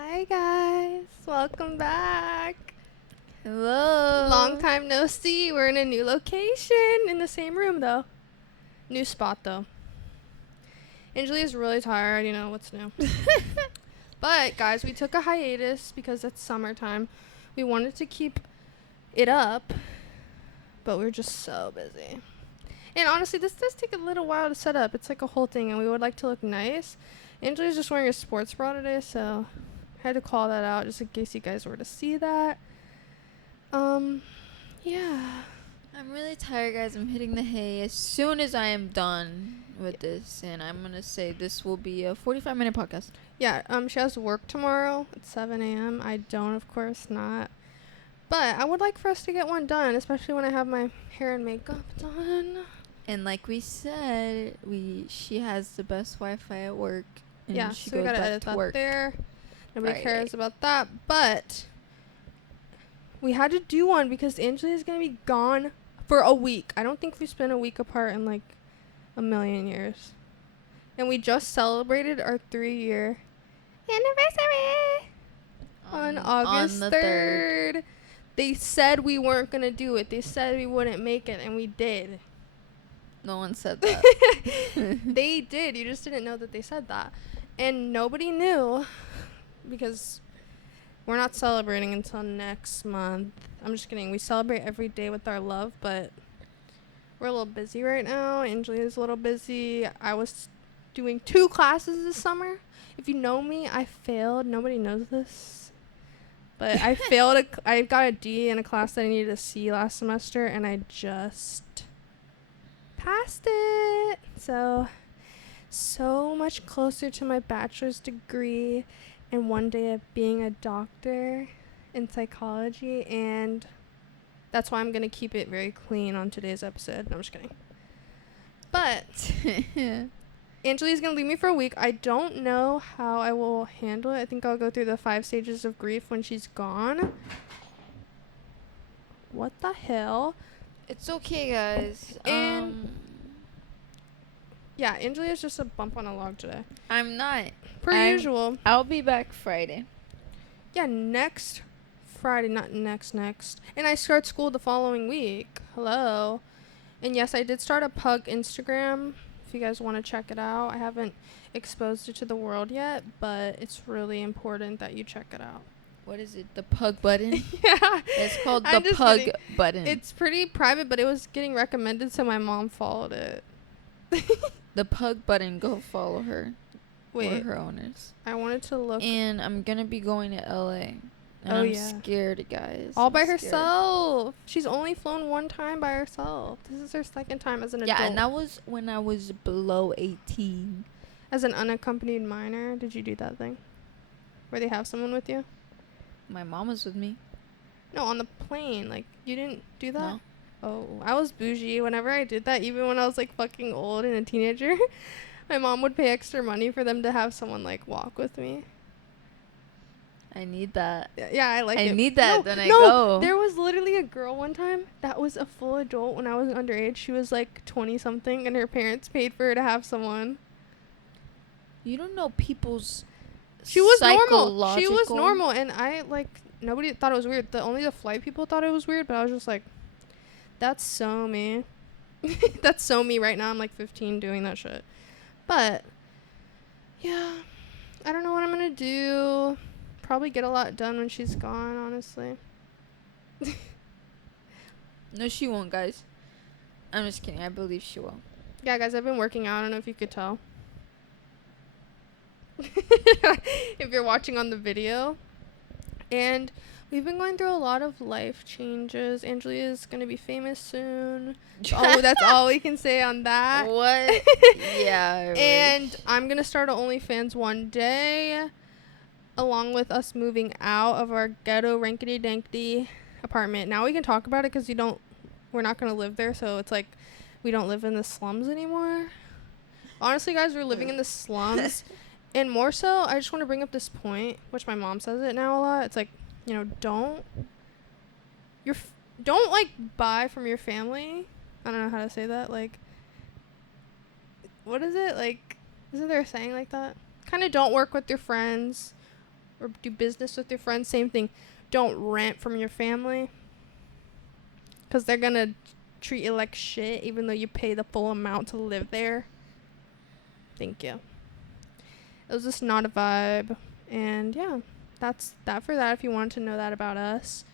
Hi guys, welcome back. Hello. Long time no see. We're in a new location in the same room though. New spot though. Angelia's really tired, what's new. But guys, we took a hiatus because it's summertime. We wanted to keep it up, but we're just so busy. And honestly, this does take a little while to set up. It's like a whole thing and we would like to look nice. Angelia's just wearing a sports bra today, so I had to call that out just in case you guys were to see that. Yeah. I'm really tired, guys. I'm hitting the hay as soon as I am done with this, and I'm gonna say this will be a 45-minute podcast. Yeah, she has work tomorrow at 7 a.m. I don't, of course, not. But I would like for us to get one done, especially when I have my hair and makeup done. And like we said, she has the best Wi-Fi at work. And Yeah, she so we goes gotta back edit to that work there. Nobody Friday. cares about that, but we had to do one because Angelia's gonna be gone for a week. I don't think we've spent a week apart in like a million years. And we just celebrated our 3-year anniversary on August the 3rd. They said we weren't gonna do it. They said we wouldn't make it, and we did. No one said that. They did. You just didn't know that they said that. And nobody knew because we're not celebrating until next month. I'm just kidding. We celebrate every day with our love, but we're a little busy right now. Angelia's a little busy. I was doing 2 classes this summer. If you know me, I failed. Nobody knows this. But I failed. I got a D in a class that I needed a C last semester, and I just passed it. So much closer to my bachelor's degree and one day of being a doctor in psychology, and that's why I'm going to keep it very clean on today's episode. No, I'm just kidding. But Angelia's going to leave me for a week. I don't know how I will handle it. I think I'll go through the 5 stages of grief when she's gone. What the hell? It's okay, guys. And yeah, Angelia's just a bump on a log today. I'm not. Per usual. I'll be back Friday. Yeah, next Friday, not next. And I start school the following week. Hello. And yes, I did start a pug Instagram. If you guys want to check it out. I haven't exposed it to the world yet, but it's really important that you check it out. What is it? The pug button? Yeah. It's called I'm the just pug kidding. button. It's pretty private, but it was getting recommended, so my mom followed it. The pug button. Go follow her. Wait. Or her owners. I wanted to look. And I'm going to be going to LA. And I'm scared, guys. All by herself. She's only flown one time by herself. This is her second time as an adult. Yeah, and that was when I was below 18. As an unaccompanied minor, did you do that thing? Where they have someone with you? My mom was with me. No, on the plane. Like, you didn't do that? No. Oh, I was bougie. Whenever I did that, even when I was, like, fucking old and a teenager, my mom would pay extra money for them to have someone, like, walk with me. I need that. Yeah, I like it. I need that, then I go. go. There was literally a girl one time that was a full adult when I was underage. She was, like, 20-something, and her parents paid for her to have someone. You don't know people's She was normal. She was normal, and I, like, nobody thought it was weird. Only the flight people thought it was weird, but I was just like, that's so me. That's so me right now. I'm, like, 15 doing that shit. But, yeah, I don't know what I'm going to do. Probably get a lot done when she's gone, honestly. No, she won't, guys. I'm just kidding. I believe she will. Yeah, guys, I've been working out. I don't know if you could tell. If you're watching on the video. And we've been going through a lot of life changes. Angelia's going to be famous soon. That's all we can say on that. What? Yeah. And I'm going to start an OnlyFans one day, along with us moving out of our ghetto rankety-dankety apartment. Now we can talk about it because we're not going to live there, so it's like we don't live in the slums anymore. Honestly, guys, we're living in the slums. And more so, I just want to bring up this point, which my mom says it now a lot. It's like, don't like buy from your family. I don't know how to say that. Like, what is it? Like, isn't there a saying like that? Kind of don't work with your friends or do business with your friends, same thing. Don't rent from your family, because they're going to treat you like shit even though you pay the full amount to live there. Thank you. It was just not a vibe. And yeah, that's that for that. If you wanted to know that about us,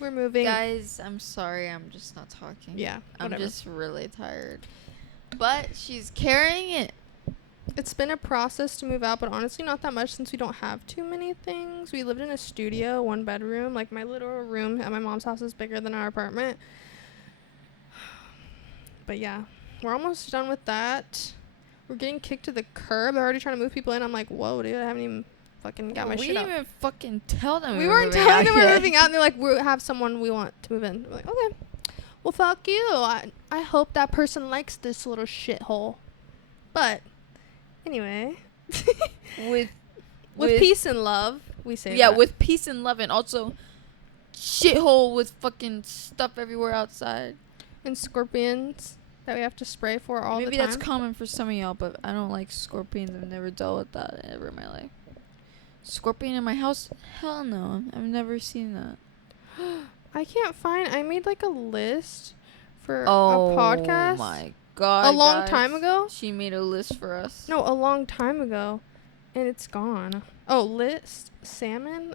we're moving. Guys, I'm sorry. I'm just not talking. Yeah, whatever. I'm just really tired. But she's carrying it. It's been a process to move out, but honestly not that much since we don't have too many things. We lived in a studio, 1 bedroom. Like, my little room at my mom's house is bigger than our apartment. But yeah, we're almost done with that. We're getting kicked to the curb. They're already trying to move people in. I'm like, whoa, dude, I haven't even fucking got my shit We out. didn't even fucking tell them We weren't moving telling out them we're yet. moving out, and they're like, we have someone we want to move in. We're like, okay, well, fuck you. I hope that person likes this little shithole. But anyway, with peace and love, we say yeah, that. with peace and love, and also shithole with fucking stuff everywhere outside. And scorpions that we have to spray for all Maybe the time. that's common for some of y'all, but I don't like scorpions. I've never dealt with that ever in my life. Scorpion in my house? Hell no. I've never seen that. I can't find. I made like a list for Oh a podcast. Oh my god. A long guys. time ago. She made a list for us. No, a long time ago, and it's gone. Oh, list salmon.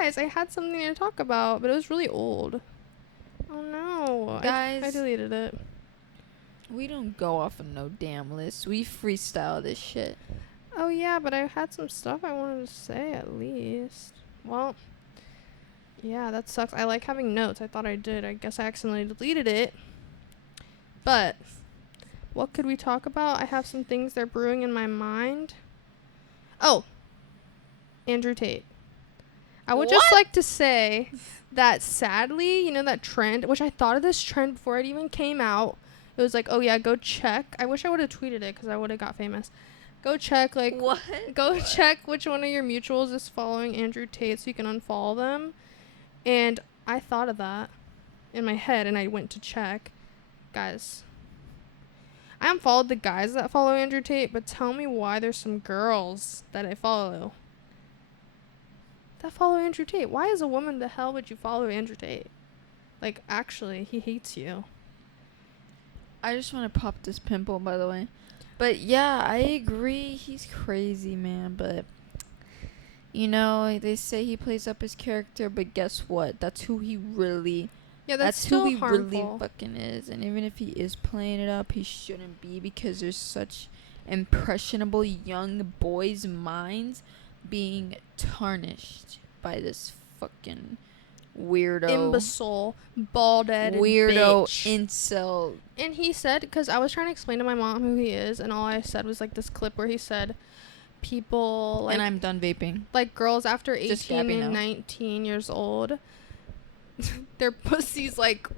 Guys, I had something to talk about, but it was really old. Oh no, Guys, I deleted it. We don't go off of no damn list. We freestyle this shit. Oh yeah, but I had some stuff I wanted to say at least. Well, yeah, that sucks. I like having notes. I thought I did. I guess I accidentally deleted it. But what could we talk about? I have some things that are brewing in my mind. Oh, Andrew Tate. I would just like to say that sadly, you know, that trend, which I thought of this trend before it even came out. It was like, oh yeah, go check. I wish I would have tweeted it because I would have got famous. Go check, like, what? Go check which one of your mutuals is following Andrew Tate so you can unfollow them. And I thought of that in my head and I went to check. Guys, I unfollowed the guys that follow Andrew Tate, but tell me why there's some girls that I follow that follow Andrew Tate. Why as a woman the hell would you follow Andrew Tate? Like, actually, he hates you. I just want to pop this pimple, by the way. But yeah, I agree. He's crazy, man. But, you know, they say he plays up his character, but guess what? That's who he really... Yeah, that's who he harmful. really fucking is. And even if he is playing it up, he shouldn't be, because there's such impressionable young boys' minds being tarnished by this fucking weirdo, imbecile, bald-headed weirdo bitch. incel. And he said, because I was trying to explain to my mom who he is, and all I said was like this clip where he said people like, and I'm done vaping. Like girls after Just 18 Gabby and now. 19 years old, their pussy's like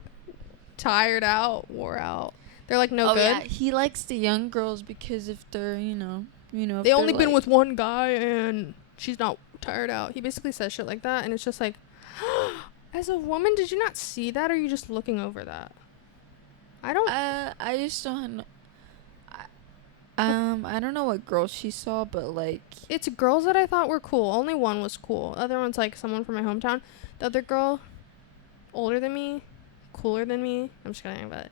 tired out, wore out. They're like no good. Yeah. He likes the young girls because if they're, you know, if They only they're, been like, with one guy and she's not tired out. He basically says shit like that, and it's just like, as a woman, did you not see that, or are you just looking over that? I don't. I just don't. I don't know what girls she saw, but like It's girls that I thought were cool. Only one was cool. The other one's like someone from my hometown. The other girl, older than me, cooler than me. I'm just kidding, but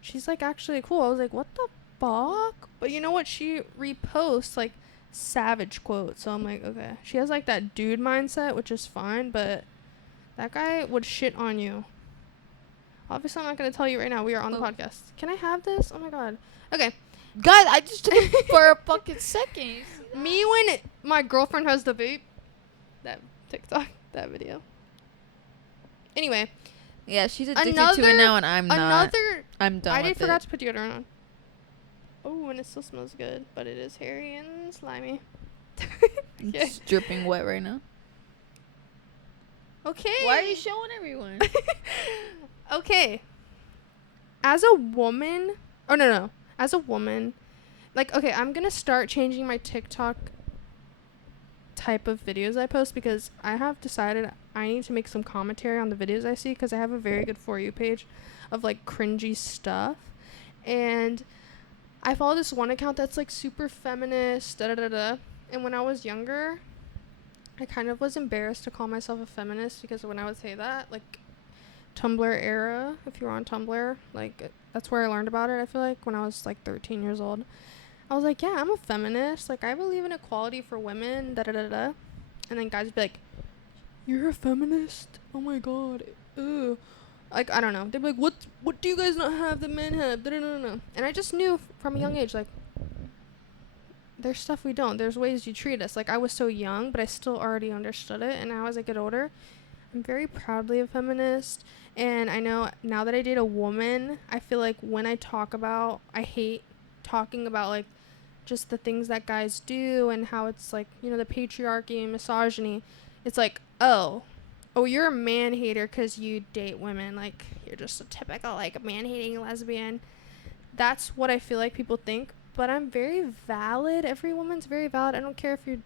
she's like actually cool. I was like, what the fuck? But you know what? She reposts like savage quotes. So I'm like, okay. She has like that dude mindset, which is fine, but that guy would shit on you. Obviously, I'm not going to tell you right now. We are on the podcast. Can I have this? Oh my god. Okay. God, I just took it for a fucking second. Me when my girlfriend has the vape. That TikTok, that video. Anyway. Yeah, she's addicted to it now, and I'm not. I'm done I with did it. forgot to put deodorant on. Oh, and it still smells good, but it is hairy and slimy. It's dripping wet right now. Okay. Why are you showing everyone? Okay. As a woman, no. As a woman, like, okay, I'm going to start changing my TikTok type of videos I post because I have decided I need to make some commentary on the videos I see because I have a very good For You page of, like, cringy stuff. And I follow this one account that's, like, super feminist, and And when I was younger, I kind of was embarrassed to call myself a feminist because when I would say that, like, Tumblr era, if you were on Tumblr, like, that's where I learned about it, I feel like, when I was, like, 13 years old. I was like, yeah, I'm a feminist. Like, I believe in equality for women, da-da-da-da. And then guys would be like, you're a feminist? Oh, my God. Ugh. Like, I don't know. They'd be like, what do you guys not have that men have? Da-da-da-da. And I just knew from a young age, like, there's stuff we don't. There's ways you treat us. Like, I was so young, but I still already understood it. And now as I get older, I'm very proudly a feminist. And I know now that I date a woman, I feel like when I talk about, I hate talking about, like, just the things that guys do and how it's, like, you know, the patriarchy and misogyny. It's like, oh, you're a man-hater because you date women. Like, you're just a typical, like, man-hating lesbian. That's what I feel like people think. But I'm very valid. Every woman's very valid. I don't care if you're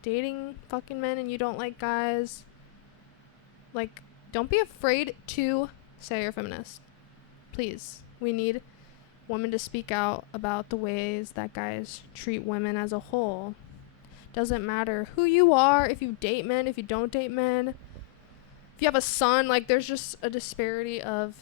dating fucking men and you don't like guys. Like, don't be afraid to say you're a feminist. Please. We need women to speak out about the ways that guys treat women as a whole. Doesn't matter who you are, if you date men, if you don't date men. If you have a son, like, there's just a disparity of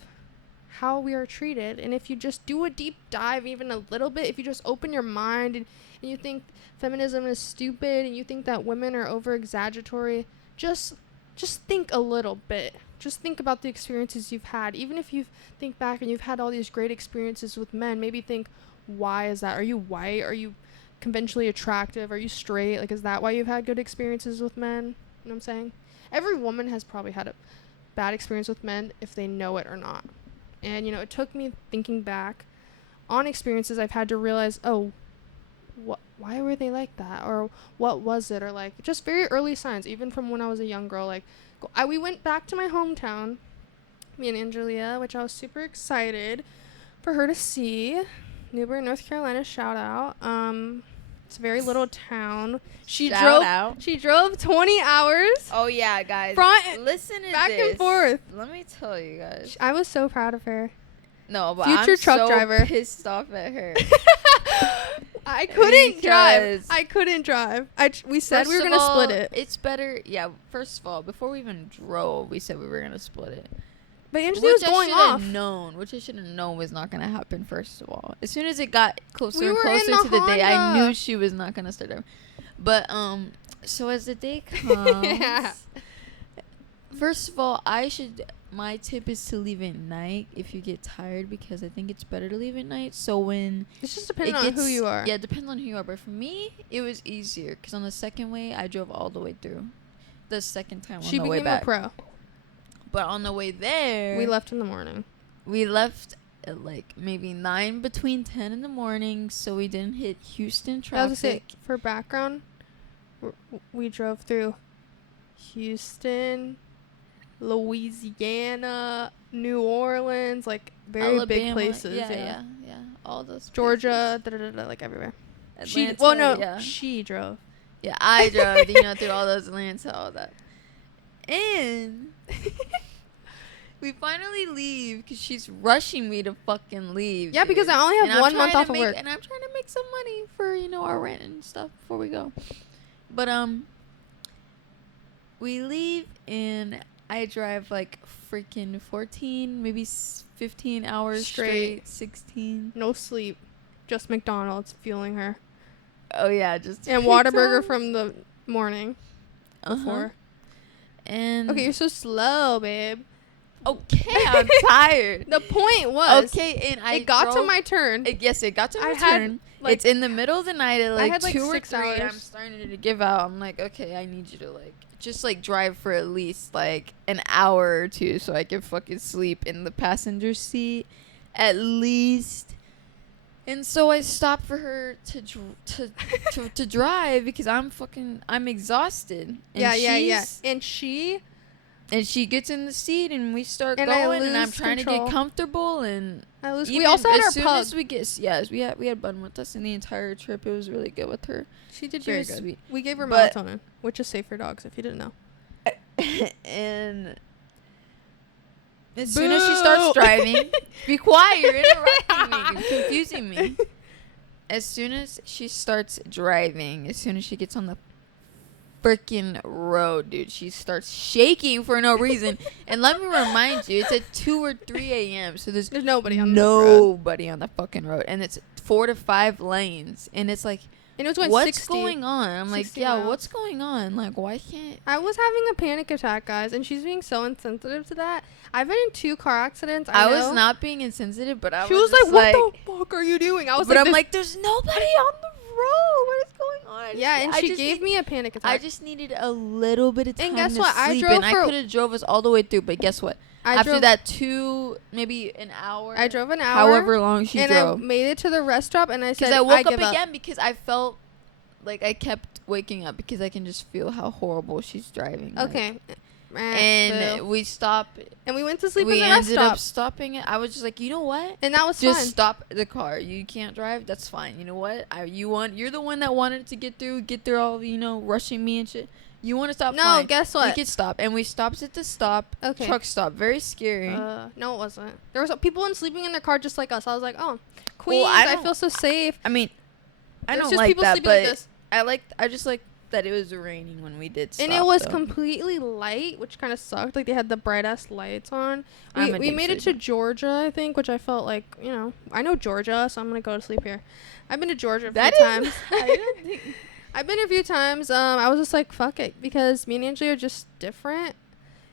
how we are treated. And if you just do a deep dive even a little bit, if you just open your mind and you think feminism is stupid and you think that women are over exaggeratory, just think a little bit. Just think about the experiences you've had. Even if you think back and you've had all these great experiences with men, maybe think, why is that? Are you white? Are you conventionally attractive? Are you straight? Like, is that why you've had good experiences with men? You know what I'm saying? Every woman has probably had a bad experience with men if they know it or not. And, you know, it took me thinking back on experiences I've had to realize, oh, why were they like that? Or what was it? Or, like, just very early signs, even from when I was a young girl. Like, we went back to my hometown, me and Angelia, which I was super excited for her to see. Newburgh, North Carolina, shout out. It's a very little town. She drove 20 hours. Oh yeah, guys. Listen to back this. and forth. Let me tell you guys. I was so proud of her. No, but Future I'm truck so driver. pissed off at her. I couldn't drive. We said we were gonna split it. It's better. Yeah. First of all, before we even drove, we said we were gonna split it. But Angelia was going off. Which I should have known was not going to happen, first of all. As soon as it got closer and closer to the day, I knew she was not going to start driving. But, so as the day comes, yeah. First of all, my tip is to leave at night if you get tired, because I think it's better to leave at night. So when it's just depending on who you are. Yeah, it depends on who you are. But for me, it was easier because on the second way, I drove all the way through. The second time on the way back. She became a pro. But on the way there, we left in the morning. We left at like maybe 9 between 10 in the morning, so we didn't hit Houston traffic. I was gonna say, for background, we drove through Houston, Louisiana, New Orleans, like very Alabama, big places. Yeah. All those. Georgia, like everywhere. Atlanta, she drove. Yeah, I drove. Through all those Atlanta, all that. And we finally leave because she's rushing me to fucking leave. Yeah, dude. Because I only have 1 month off of work. And I'm trying to make some money for, our rent and stuff before we go. But, we leave and I drive like freaking 14, maybe 15 hours straight, 16. No sleep. Just McDonald's fueling her. Oh, yeah. And Whataburger from the morning before. And okay, you're so slow, babe. Okay, I'm tired. The point was, okay, and it got to my turn. It got to my turn. Like, it's in the middle of the night at like 2 or 3. Hours. I'm starting to give out. I'm like, okay, I need you to just drive for at least like an hour or 2 so I can fucking sleep in the passenger seat at least. And so I stopped for her to drive because I'm exhausted. And yeah. And she gets in the seat and we start going and I'm trying to get comfortable and we also had our pug. We had Bun with us in the entire trip. It was really good with her. She did very good. Sweet. We gave her melatonin, which is safe for dogs if you didn't know. And as soon as she starts driving, be quiet, you're interrupting me and confusing me. as soon as she starts driving, as soon as she gets on the freaking road, dude, she starts shaking for no reason. And let me remind you, it's at 2 or 3 a.m. So there's nobody on the fucking road, and it's 4 to 5 lanes, and it's like, and it was going what's 60, going on? I'm like, yeah, miles. what's going on? Like, why can't? I was having a panic attack, guys, and she's being so insensitive to that. I've been in 2 car accidents. I was not being insensitive, but she was like, what the fuck are you doing? I was but like, I'm like, there's nobody on the road. What is going on? Yeah, and she gave me a panic attack. I just needed a little bit of time. And guess to what? Sleep, and I could have drove us all the way through, but guess what? After that, maybe an hour. I drove an hour. However long she drove. And I made it to the rest stop, and I said, because I woke up again because I felt like I kept waking up because I can just feel how horrible she's driving. Okay. And we stopped. And we went to sleep in the rest stop. We ended up stopping it. I was just like, you know what? And that was just fun. Stop the car. You can't drive. That's fine. You know what? You're the one that wanted to get through all, rushing me and shit. You want to stop? No, fine. Guess what? We could stop. And we stopped at the stop. Okay. Truck stop. Very scary. No, it wasn't. There was people sleeping in their car just like us. I was like, oh, Queens, I feel so safe. I mean, I don't just like people that, sleeping but like this. I just like that it was raining when we did stop. And it was completely light, which kind of sucked. Like, they had the bright-ass lights on. We made it to Georgia, I think, which I felt like, I know Georgia, so I'm going to go to sleep here. I've been to Georgia a few times. I've been a few times. I was just like, fuck it, because me and Angie are just different.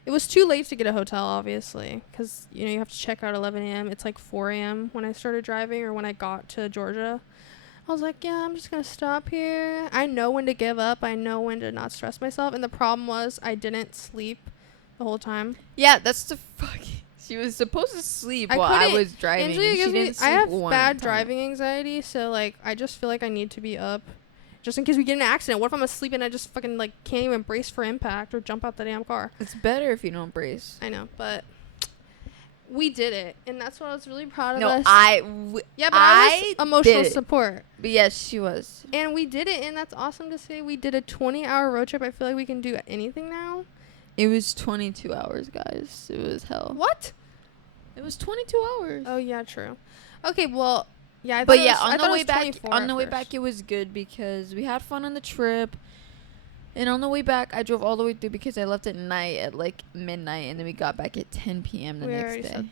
It was too late to get a hotel, obviously, because, you have to check out 11 a.m. It's like 4 a.m. when I started driving, or when I got to Georgia. I was like, yeah, I'm just going to stop here. I know when to give up. I know when to not stress myself. And the problem was I didn't sleep the whole time. Yeah, that's the fucking... She was supposed to sleep while I was driving. I have bad driving anxiety, so, like, I just feel like I need to be up just in case we get in an accident. What if I'm asleep and I just fucking, like, can't even brace for impact or jump out the damn car? It's better if you don't brace. I know, but... we did it, and that's what I was really proud of No, us. I was emotional support. But yes, she was. And we did it, and that's awesome to say. We did a 20-hour road trip. I feel like we can do anything now. It was 22 hours, guys. It was hell. What? It was 22 hours. Oh, yeah, true. Okay, well, yeah. On the way back, it was good because we had fun on the trip. And on the way back, I drove all the way through because I left at night at like midnight, and then we got back at 10 p.m. the next day. We already said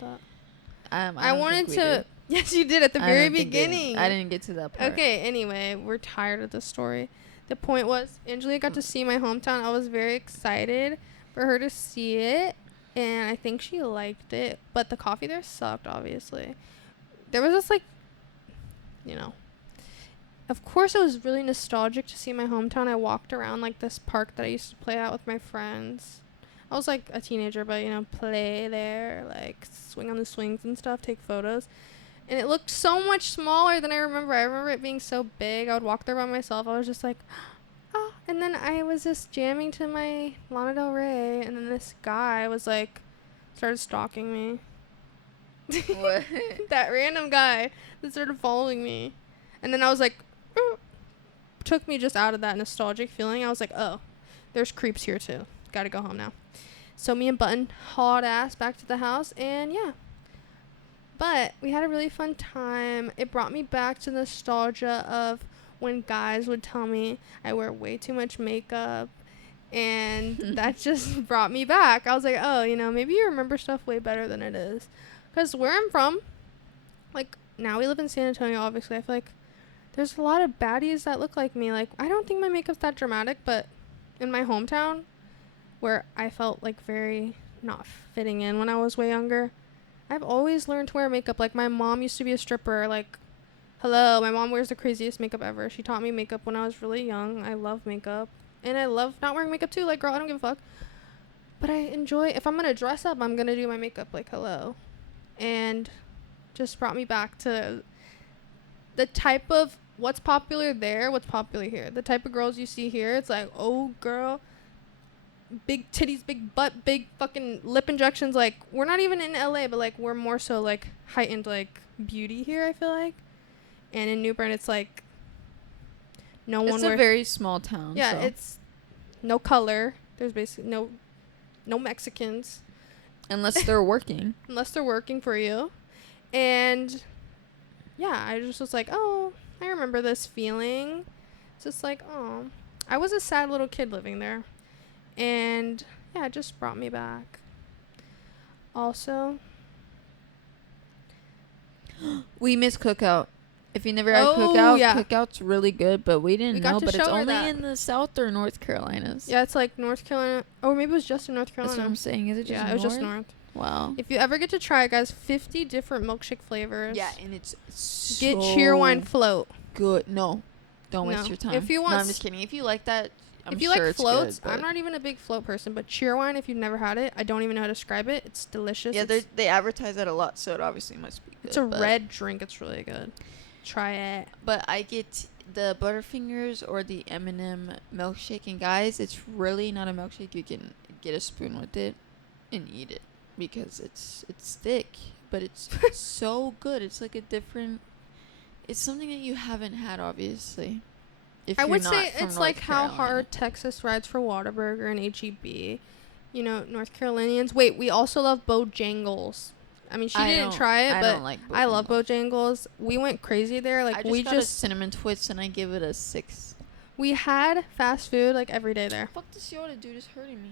that. I wanted to. Yes, you did at the very beginning. I didn't get to that part. Okay, anyway, we're tired of this story. The point was, Angelia got to see my hometown. I was very excited for her to see it, and I think she liked it. But the coffee there sucked, obviously. There was just like, of course, it was really nostalgic to see my hometown. I walked around, like, this park that I used to play at with my friends. I was, like, a teenager, but, play there, like, swing on the swings and stuff, take photos. And it looked so much smaller than I remember. I remember it being so big. I would walk there by myself. I was just like, oh. And then I was just jamming to my Lana Del Rey, and then this guy was, like, started stalking me. What? That random guy that started following me. And then I was like, took me just out of that nostalgic feeling. I was like, oh, there's creeps here too. Gotta go home now. So me and Button hauled ass back to the house, and yeah. But we had a really fun time. It brought me back to nostalgia of when guys would tell me I wear way too much makeup, and that just brought me back. I was like, oh, maybe you remember stuff way better than it is. Because where I'm from, like, now we live in San Antonio, obviously. I feel like there's a lot of baddies that look like me. Like, I don't think my makeup's that dramatic, but in my hometown, where I felt, like, very not fitting in when I was way younger, I've always learned to wear makeup. Like, my mom used to be a stripper. Like, hello, my mom wears the craziest makeup ever. She taught me makeup when I was really young. I love makeup. And I love not wearing makeup, too. Like, girl, I don't give a fuck. But I enjoy, if I'm going to dress up, I'm going to do my makeup. Like, hello. And just brought me back to the type of what's popular there, what's popular here. The type of girls you see here, it's like, oh, girl, big titties, big butt, big fucking lip injections. Like, we're not even in LA, but, like, we're more so, like, heightened, like, beauty here, I feel like. And in New Bern, it's like, it's a very small town. Yeah, so. It's no color. There's basically no Mexicans. Unless they're working. Unless they're working for you. And yeah, I just was like, oh, I remember this feeling. It's just like, oh, I was a sad little kid living there. And yeah, it just brought me back. Also, We miss Cookout. If you never had Oh, Cookout, yeah. Cookout's really good, but we didn't We got know. to But it's show her only that. in the South or North Carolinas. yeah, it's like North Carolina. Or maybe it was just in North That's what Carolina. I'm saying. Is it just Yeah, North? it was just North. Wow. If you ever get to try it, guys, 50 different milkshake flavors. Yeah, and it's so Get Cheerwine Float. good. No, don't waste No. your time. If you want no, I'm just kidding. If you like that, if you like floats, I'm not even a big float person, but Cheerwine, if you've never had it, I don't even know how to describe it. It's delicious. Yeah, they advertise that a lot, so it obviously must be good. It's a red drink. It's really good. Try it. But I get the Butterfingers or the M&M milkshake, and guys, it's really not a milkshake. You can get a spoon with it and eat it because it's thick, but it's so good. It's like a different. It's something that you haven't had, obviously. If I you're would not say from it's North like how Carolina. hard Texas rides for Whataburger and HEB. You know, North Carolinians. Wait, we also love Bojangles. I mean, she didn't try it, I but don't like I love Bojangles. Bojangles. We went crazy there. Like, I we got a just cinnamon twist and I give it a 6. we had fast food like every day there. Fuck this Yoda dude is hurting me.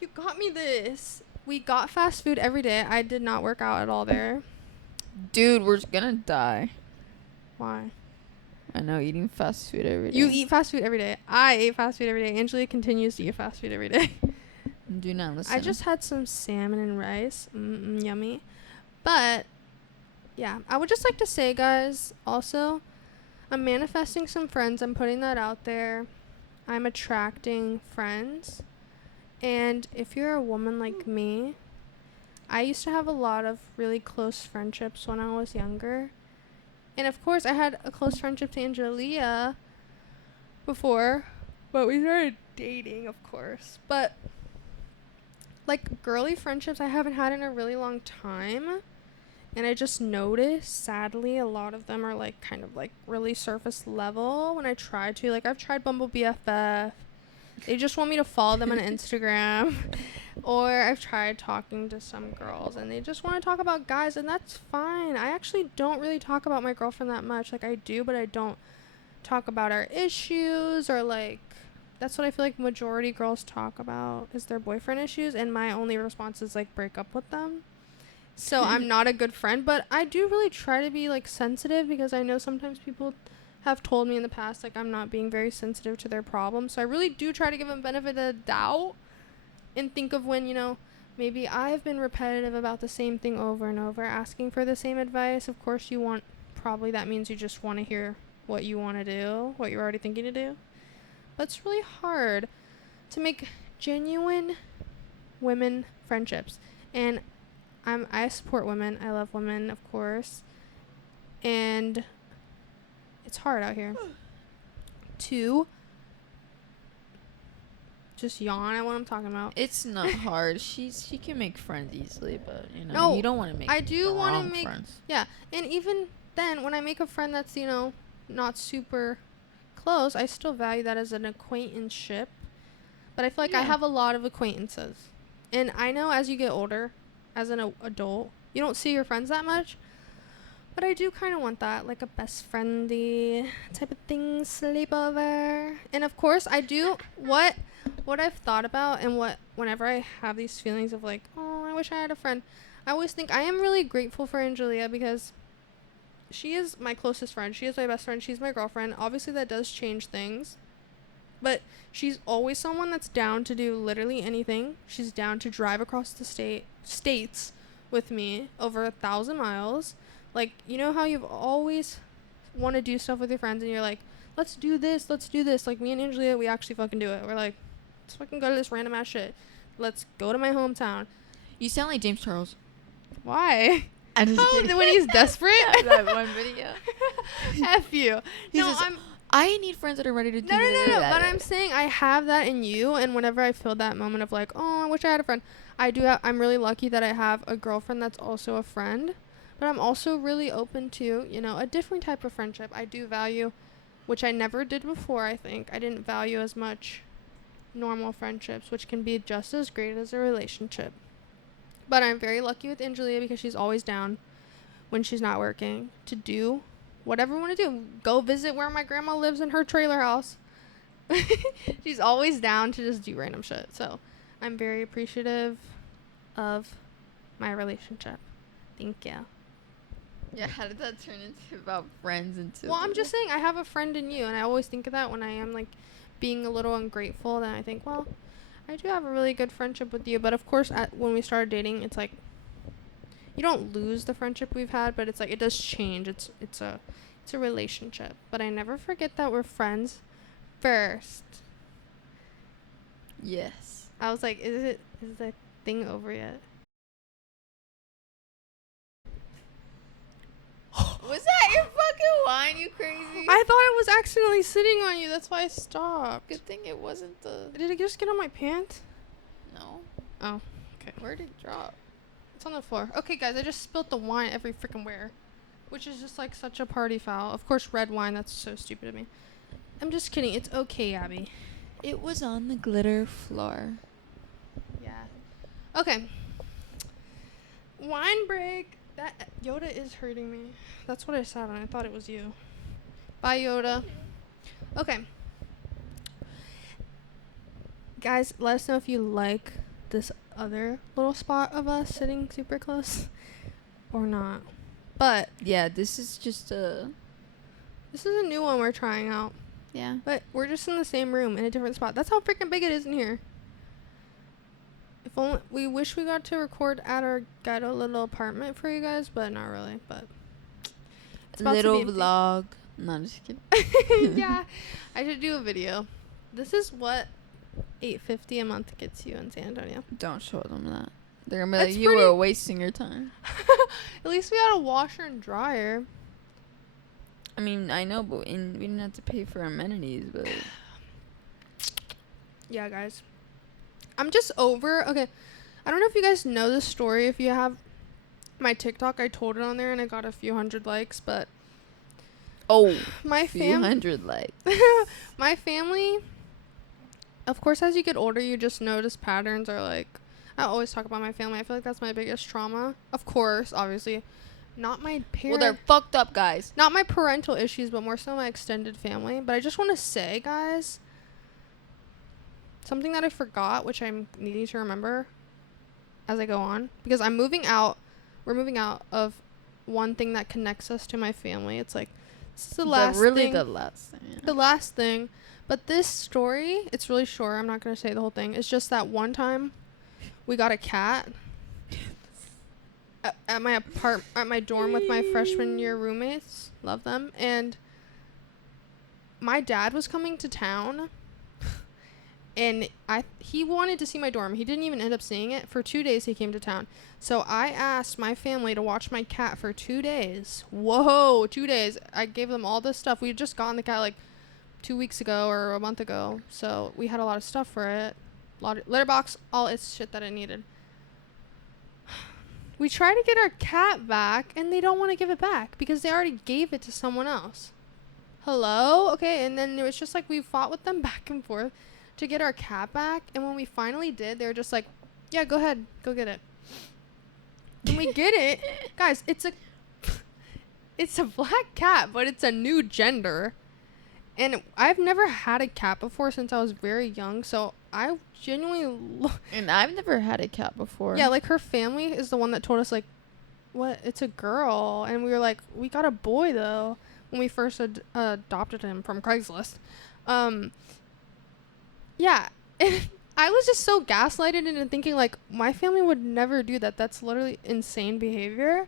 You got me this. We got fast food every day. I did not work out at all there. Dude, we're gonna die. Why? I know, eating fast food every day. You eat fast food every day. I ate fast food every day. Angela continues to eat fast food every day. Do not listen. I just had some salmon and rice. Yummy. But, yeah. I would just like to say, guys, also, I'm manifesting some friends. I'm putting that out there. I'm attracting friends. And if you're a woman like me, I used to have a lot of really close friendships when I was younger. And of course, I had a close friendship to Angelia before, but we started dating, of course. But, like, girly friendships I haven't had in a really long time. And I just noticed, sadly, a lot of them are, like, kind of, like, really surface level when I try to. Like, I've tried Bumble BFF. They just want me to follow them on Instagram. Or I've tried talking to some girls and they just want to talk about guys, and that's fine. I actually don't really talk about my girlfriend that much. Like, I do, but I don't talk about our issues, or like, that's what I feel like majority girls talk about is their boyfriend issues, and my only response is like break up with them. So I'm not a good friend, but I do really try to be like sensitive, because I know sometimes people have told me in the past like I'm not being very sensitive to their problems. So I really do try to give them benefit of the doubt and think of when, you know, maybe I've been repetitive about the same thing over and over, asking for the same advice. Of course, probably that means you just want to hear what you want to do, what you're already thinking to do. But it's really hard to make genuine women friendships. And I support women. I love women, of course. And it's hard out here to just yawn at what I'm talking about. It's not hard. She can make friends easily, but you know, No, you don't want to make. I do want to make friends. Yeah, and even then, when I make a friend that's, you know, not super close, I still value that as an acquaintanceship. But I feel like I have a lot of acquaintances, and I know as you get older, as an adult, you don't see your friends that much. But I do kind of want that, like a best friendy type of thing, sleepover. And of course, I do what I've thought about, and whenever I have these feelings of like, oh, I wish I had a friend, I always think I am really grateful for Angelia, because she is my closest friend. She is my best friend. She's my girlfriend. Obviously, that does change things. But she's always someone that's down to do literally anything. She's down to drive across the states with me over 1,000 miles. Like, you know how you've always want to do stuff with your friends and you're like, let's do this. Like, me and Angelia, we actually fucking do it. We're like, let's fucking go to this random ass shit. Let's go to my hometown. You sound like James Charles. Why? I just Oh, when he's desperate? that one video. F you. He's No, just, I need friends that are ready to do No. But I'm saying I have that in you, and whenever I feel that moment of like, oh, I wish I had a friend, I'm really lucky that I have a girlfriend that's also a friend. But I'm also really open to, you know, a different type of friendship. I do value, which I never did before, I think. I didn't value as much normal friendships, which can be just as great as a relationship. But I'm very lucky with Angelia, because she's always down when she's not working to do whatever we want to do. Go visit where my grandma lives in her trailer house. She's always down to just do random shit. So I'm very appreciative of my relationship. Thank you. Yeah, how did that turn into about friends into? Well, I'm just saying I have a friend in you, and I always think of that when I am like being a little ungrateful. Then I think, well, I do have a really good friendship with you. But of course, when we started dating, it's like you don't lose the friendship we've had, but it's like it does change. It's a relationship. But I never forget that we're friends first. Yes. I was like, is the thing over yet? Was that your fucking wine, you crazy? I thought it was accidentally sitting on you. That's why I stopped. Good thing it wasn't the... Did it just get on my pants? No. Oh, okay. Where did it drop? It's on the floor. Okay, guys, I just spilt the wine every freaking where. Which is just like such a party foul. Of course, red wine. That's so stupid of me. I'm just kidding. It's okay, Abby. It was on the glitter floor. Yeah. Okay. Wine break. That Yoda is hurting me. That's what I said, and I thought it was you. Bye, Yoda. Okay. Guys, let us know if you like this other little spot of us sitting super close or not. But yeah, this is just this is a new one we're trying out. Yeah. But we're just in the same room in a different spot. That's how freaking big it is in here. If only we wish we got to record at our ghetto little apartment for you guys, but not really. But it's about little to be vlog. No, I'm just kidding. Yeah, I should do a video. This is what $8.50 a month gets you in San Antonio. Don't show them that. They're gonna be like, you were wasting your time. At least we had a washer and dryer. I mean, I know, but we didn't have to pay for amenities, but yeah, guys. I'm just over. Okay, I don't know if you guys know this story. If you have my TikTok, I told it on there, and I got a few hundred likes. But my few hundred likes. My family. Of course, as you get older, you just notice patterns. Are like, I always talk about my family. I feel like that's my biggest trauma. Of course, obviously, not my parents. Well, they're fucked up, guys. Not my parental issues, but more so my extended family. But I just want to say, guys, something that I forgot, which I'm needing to remember as I go on, because I'm moving out. We're moving out of one thing that connects us to my family. It's like, this is the last thing. The last thing. Yeah. The last thing. But this story, it's really short. I'm not going to say the whole thing. It's just that one time we got a cat at my dorm with my freshman year roommates. Love them. And my dad was coming to town. And he wanted to see my dorm. He didn't even end up seeing it. For 2 days, he came to town. So I asked my family to watch my cat for 2 days. Whoa, 2 days. I gave them all this stuff. We had just gotten the cat like 2 weeks ago or a month ago. So we had a lot of stuff for it. A lot of litter box, all its shit that it needed. We try to get our cat back, and they don't want to give it back because they already gave it to someone else. Hello? Okay, and then it was just like we fought with them back and forth to get our cat back, and when we finally did, they were just like, yeah, go ahead, go get it. And we get it. Guys, it's a black cat, but it's a new gender. And I've never had a cat before since I was very young, so I genuinely and I've never had a cat before. Yeah, like her family is the one that told us like, what, it's a girl, and we were like, we got a boy though when we first adopted him from Craigslist. Yeah, and I was just so gaslighted into thinking like my family would never do that. That's literally insane behavior.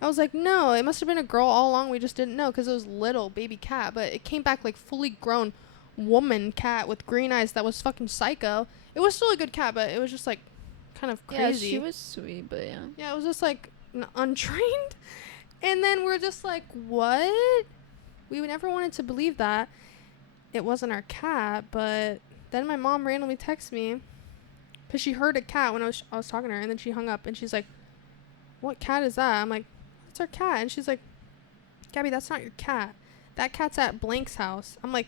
I was like, no, it must have been a girl all along. We just didn't know because it was little baby cat, but it came back like fully grown woman cat with green eyes that was fucking psycho. It was still a good cat, but it was just like kind of crazy. Yeah, she was sweet, but yeah. Yeah, it was just like untrained. And then we're just like, what? We never wanted to believe that it wasn't our cat, but then my mom randomly texted me because she heard a cat when I was talking to her, and then she hung up and she's like, what cat is that? I'm like, it's our cat. And she's like, Gabby, that's not your cat. That cat's at Blank's house. I'm like,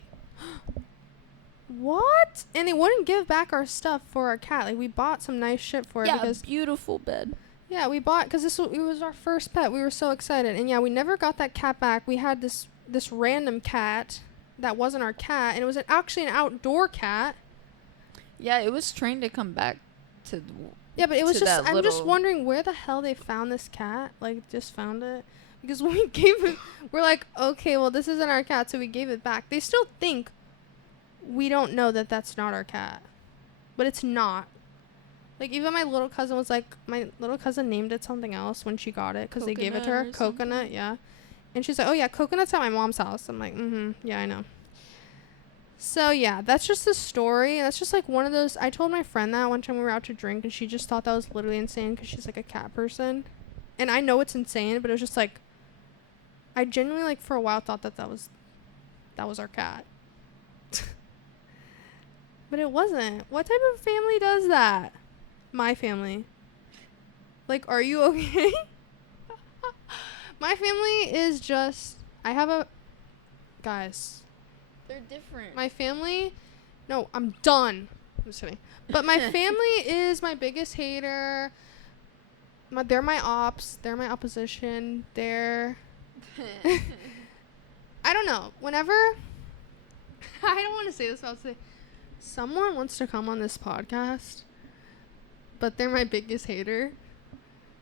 what? And they wouldn't give back our stuff for our cat. Like, we bought some nice shit for it. Yeah, because beautiful bed. Yeah, we bought, because it was our first pet. We were so excited. And yeah, we never got that cat back. We had this random cat that wasn't our cat, and it was actually an outdoor cat. Yeah, it was trained to come back to the, yeah, but it was just, I'm just little- wondering where the hell they found this cat. Like, just found it. Because when we gave it, we're like, okay, well, this isn't our cat, so we gave it back. They still think we don't know that that's not our cat. But it's not. Like, even my little cousin was like, my little cousin named it something else when she got it, because they gave it to her. Coconut, something. Yeah. And she's like, oh, yeah, Coconut's at my mom's house. I'm like, yeah, I know. So, yeah, that's just the story. And that's just, like, one of those. I told my friend that one time we were out to drink, and she just thought that was literally insane because she's, like, a cat person. And I know it's insane, but it was just, like, I genuinely, like, for a while thought that was our cat. But it wasn't. What type of family does that? My family. Like, are you okay? My family is just, guys. They're different. My family, no, I'm done. I'm just kidding. But my family is my biggest hater. They're my ops. They're my opposition. They're, I don't know. Whenever, I don't want to say this, but I'll say, someone wants to come on this podcast, but they're my biggest hater.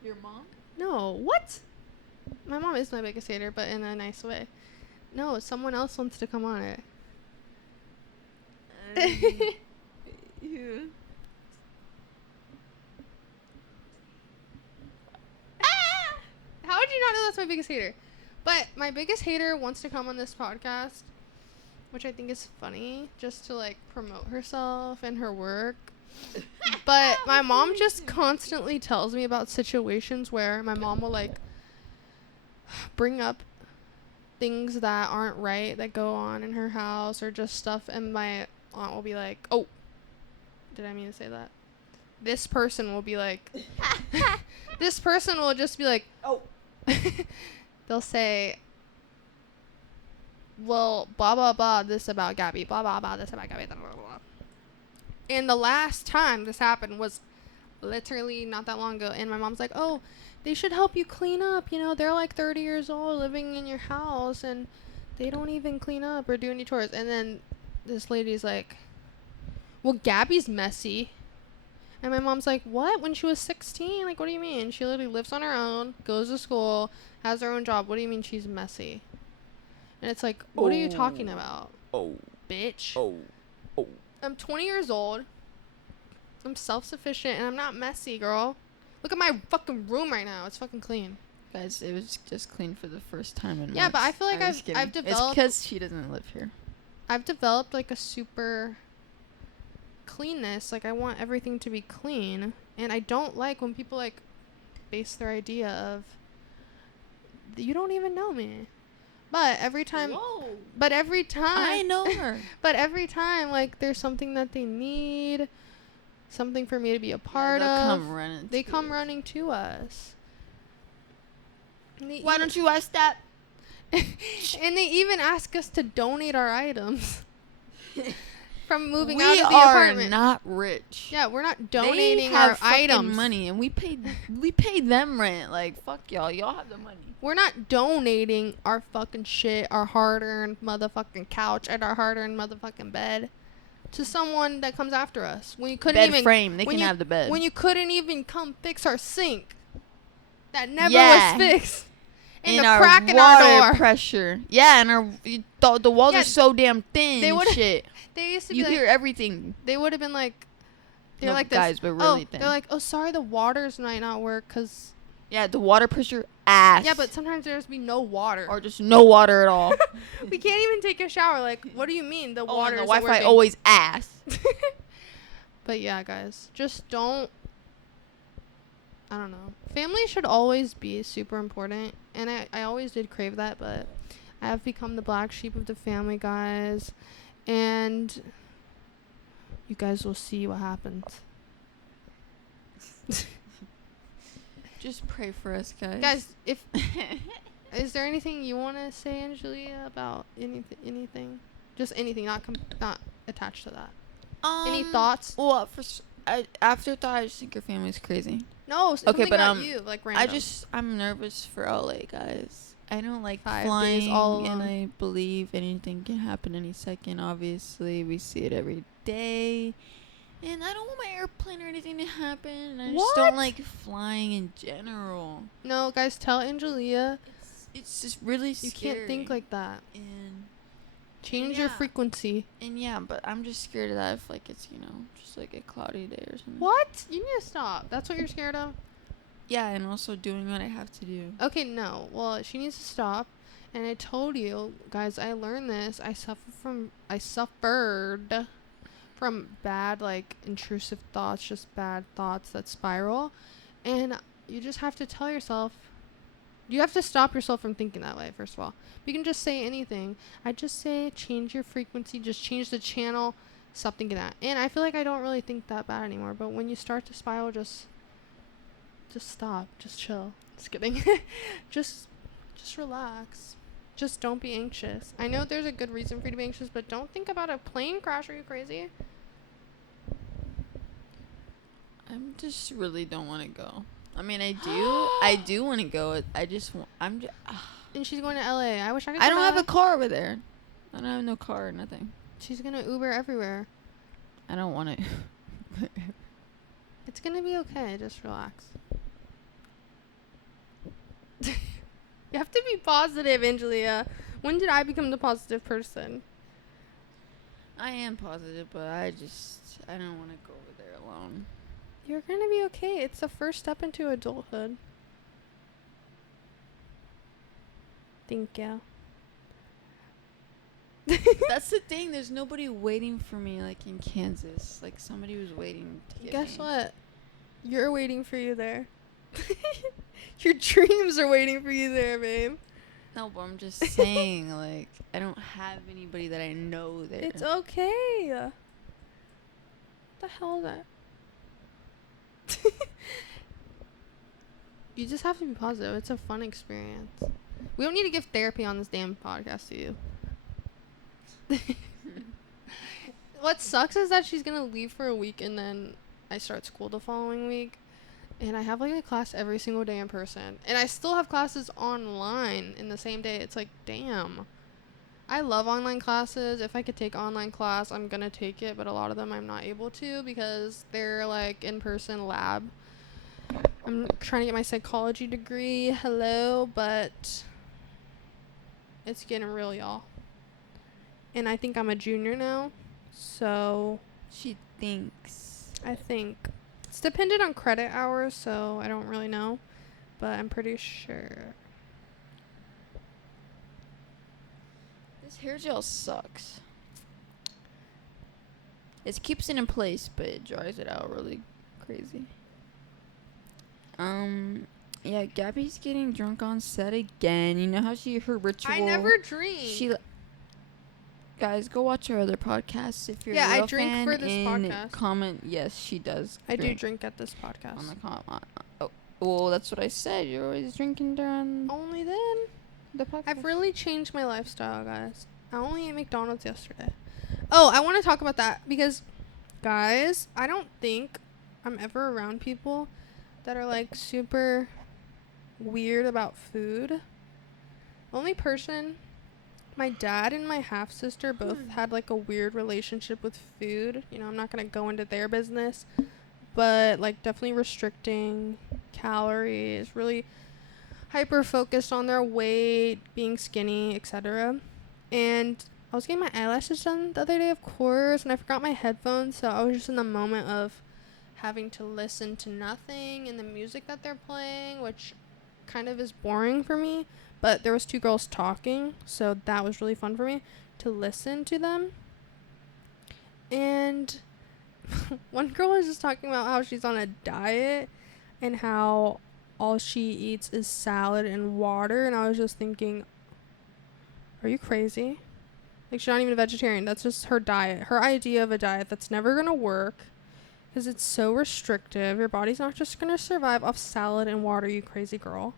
Your mom? No, what? My mom is my biggest hater, but in a nice way. No, someone else wants to come on it. Yeah. How would you not know that's my biggest hater? But my biggest hater wants to come on this podcast, which I think is funny, just to, like, promote herself and her work. But my mom just constantly tells me about situations where my mom will, like, bring up things that aren't right that go on in her house or just stuff, and my aunt will be like, oh, did I mean to say that? This person will be like, this person will just be like, oh. They'll say, well, blah, blah, blah, this about Gabby, blah, blah, blah, this about Gabby, blah, blah, blah. And the last time this happened was literally not that long ago, and my mom's like, oh, they should help you clean up, you know, they're like 30 years old living in your house, and they don't even clean up or do any chores. And then this lady's like, well, Gabby's messy. And my mom's like, what? When she was 16? Like, what do you mean? She literally lives on her own, goes to school, has her own job. What do you mean she's messy? And it's like, what are you talking about? Oh. Bitch. Oh. I'm 20 years old. I'm self-sufficient, and I'm not messy, girl. Look at my fucking room right now. It's fucking clean. Guys, it was just clean for the first time in months. Yeah, but I feel like I've developed... It's because she doesn't live here. I've developed, like, a super cleanness. Like, I want everything to be clean. And I don't like when people, like, base their idea of, you don't even know me. But every time... Whoa. But every time... I know her. But every time, like, there's something that they need, something for me to be a part of. They come running to us. Why don't you ask that? And they even ask us to donate our items from moving out of the apartment. We are not rich. Yeah, we're not donating our items. Money, and we paid them rent. Like, fuck y'all. Y'all have the money. We're not donating our fucking shit, our hard-earned motherfucking couch, and our hard-earned motherfucking bed to someone that comes after us. When you couldn't even frame, they can have the bed. When you couldn't even come fix our sink, that never was fixed. And the crack in our door. Pressure. Yeah, and the walls are so damn thin and shit. They used to you be hear everything. They would have been like, they're like guys, this. but really thin. They're like, oh, sorry, the waters might not work because. Yeah, the water pressure ass. Yeah, but sometimes there's be no water. Or just no water at all. We can't even take a shower. Like, what do you mean the water? And the Wi-Fi always ass. But yeah, guys, just don't. I don't know. Family should always be super important, and I always did crave that, but I have become the black sheep of the family, guys, and you guys will see what happens. Just pray for us, guys. Guys, is there anything you want to say, Angelia, about anything? Just anything, not attached to that. Any thoughts? Well, afterthought, I just think your family's crazy. No, Okay, something but about you, like random. I'm nervous for LA, guys. I don't like 5 flying, days all and alone. I believe anything can happen any second. Obviously, we see it every day. And I don't want my airplane or anything to happen. I just don't like flying in general. No, guys, tell Angelia It's just really scary. you can't think like that. And change your frequency. And yeah, but I'm just scared of that if like it's, just like a cloudy day or something. What? You need to stop. That's what you're scared of? Yeah, and also doing what I have to do. Okay, no. Well, she needs to stop. And I told you, guys, I learned this. I suffered from bad, like, intrusive thoughts, just bad thoughts that spiral. And you just have to tell yourself, you have to stop yourself from thinking that way, first of all. You can just say anything. I just say change your frequency, just change the channel, stop thinking that. And I feel like I don't really think that bad anymore. But when you start to spiral, just stop. Just chill. Just kidding. just relax. Just don't be anxious. I know there's a good reason for you to be anxious, but don't think about a plane crash. Are you crazy? I just really don't want to go. I mean, I do want to go. I just want. And she's going to LA. I wish I could. I don't have a car over there. I don't have no car or nothing. She's gonna Uber everywhere. I don't want to. It's gonna be okay. Just relax. You have to be positive, Angelia. When did I become the positive person? I am positive, but I don't want to go over there alone. You're gonna be okay. It's the first step into adulthood. Thank you. That's the thing. There's nobody waiting for me like in Kansas. Like somebody was waiting to get Guess me. what? You're waiting for you there. Your dreams are waiting for you there, babe. No, but I'm just saying, like, I don't have anybody that I know there. It's okay. What the hell is that? You just have to be positive. It's a fun experience. We don't need to give therapy on this damn podcast to you. What sucks is that she's gonna leave for a week and then I start school the following week. And I have like a class every single day in person. And I still have classes online in the same day. It's like, damn. I love online classes. If I could take online class, I'm going to take it. But a lot of them I'm not able to because they're like in-person lab. I'm trying to get my psychology degree. Hello. But it's getting real, y'all. And I think I'm a junior now. So She thinks. I think. It's dependent on credit hours, so I don't really know. But I'm pretty sure. This hair gel sucks. It keeps it in place, but it dries it out really crazy. Yeah, Gabby's getting drunk on set again. You know how her ritual. I never drink. Guys, go watch her other podcasts if you're a I real drink fan, for this and podcast. comment. Yes, she does. I do drink at this podcast. On the well, that's what I said. You're always drinking during Only then. the podcast. I've really changed my lifestyle, guys. I only ate McDonald's yesterday. Oh, I want to talk about that because, guys, I don't think I'm ever around people that are like super weird about food. Only person, my dad and my half sister both had like a weird relationship with food. You know, I'm not gonna go into their business, but like definitely restricting calories, really hyper focused on their weight, being skinny, etc. And I was getting my eyelashes done the other day, of course, and I forgot my headphones, so I was just in the moment of having to listen to nothing and the music that they're playing, which kind of is boring for me. But there was 2 girls talking, so that was really fun for me to listen to them. And one girl was just talking about how she's on a diet and how all she eats is salad and water. And I was just thinking, are you crazy? Like, she's not even a vegetarian. That's just her diet. Her idea of a diet that's never going to work because it's so restrictive. Your body's not just going to survive off salad and water, you crazy girl.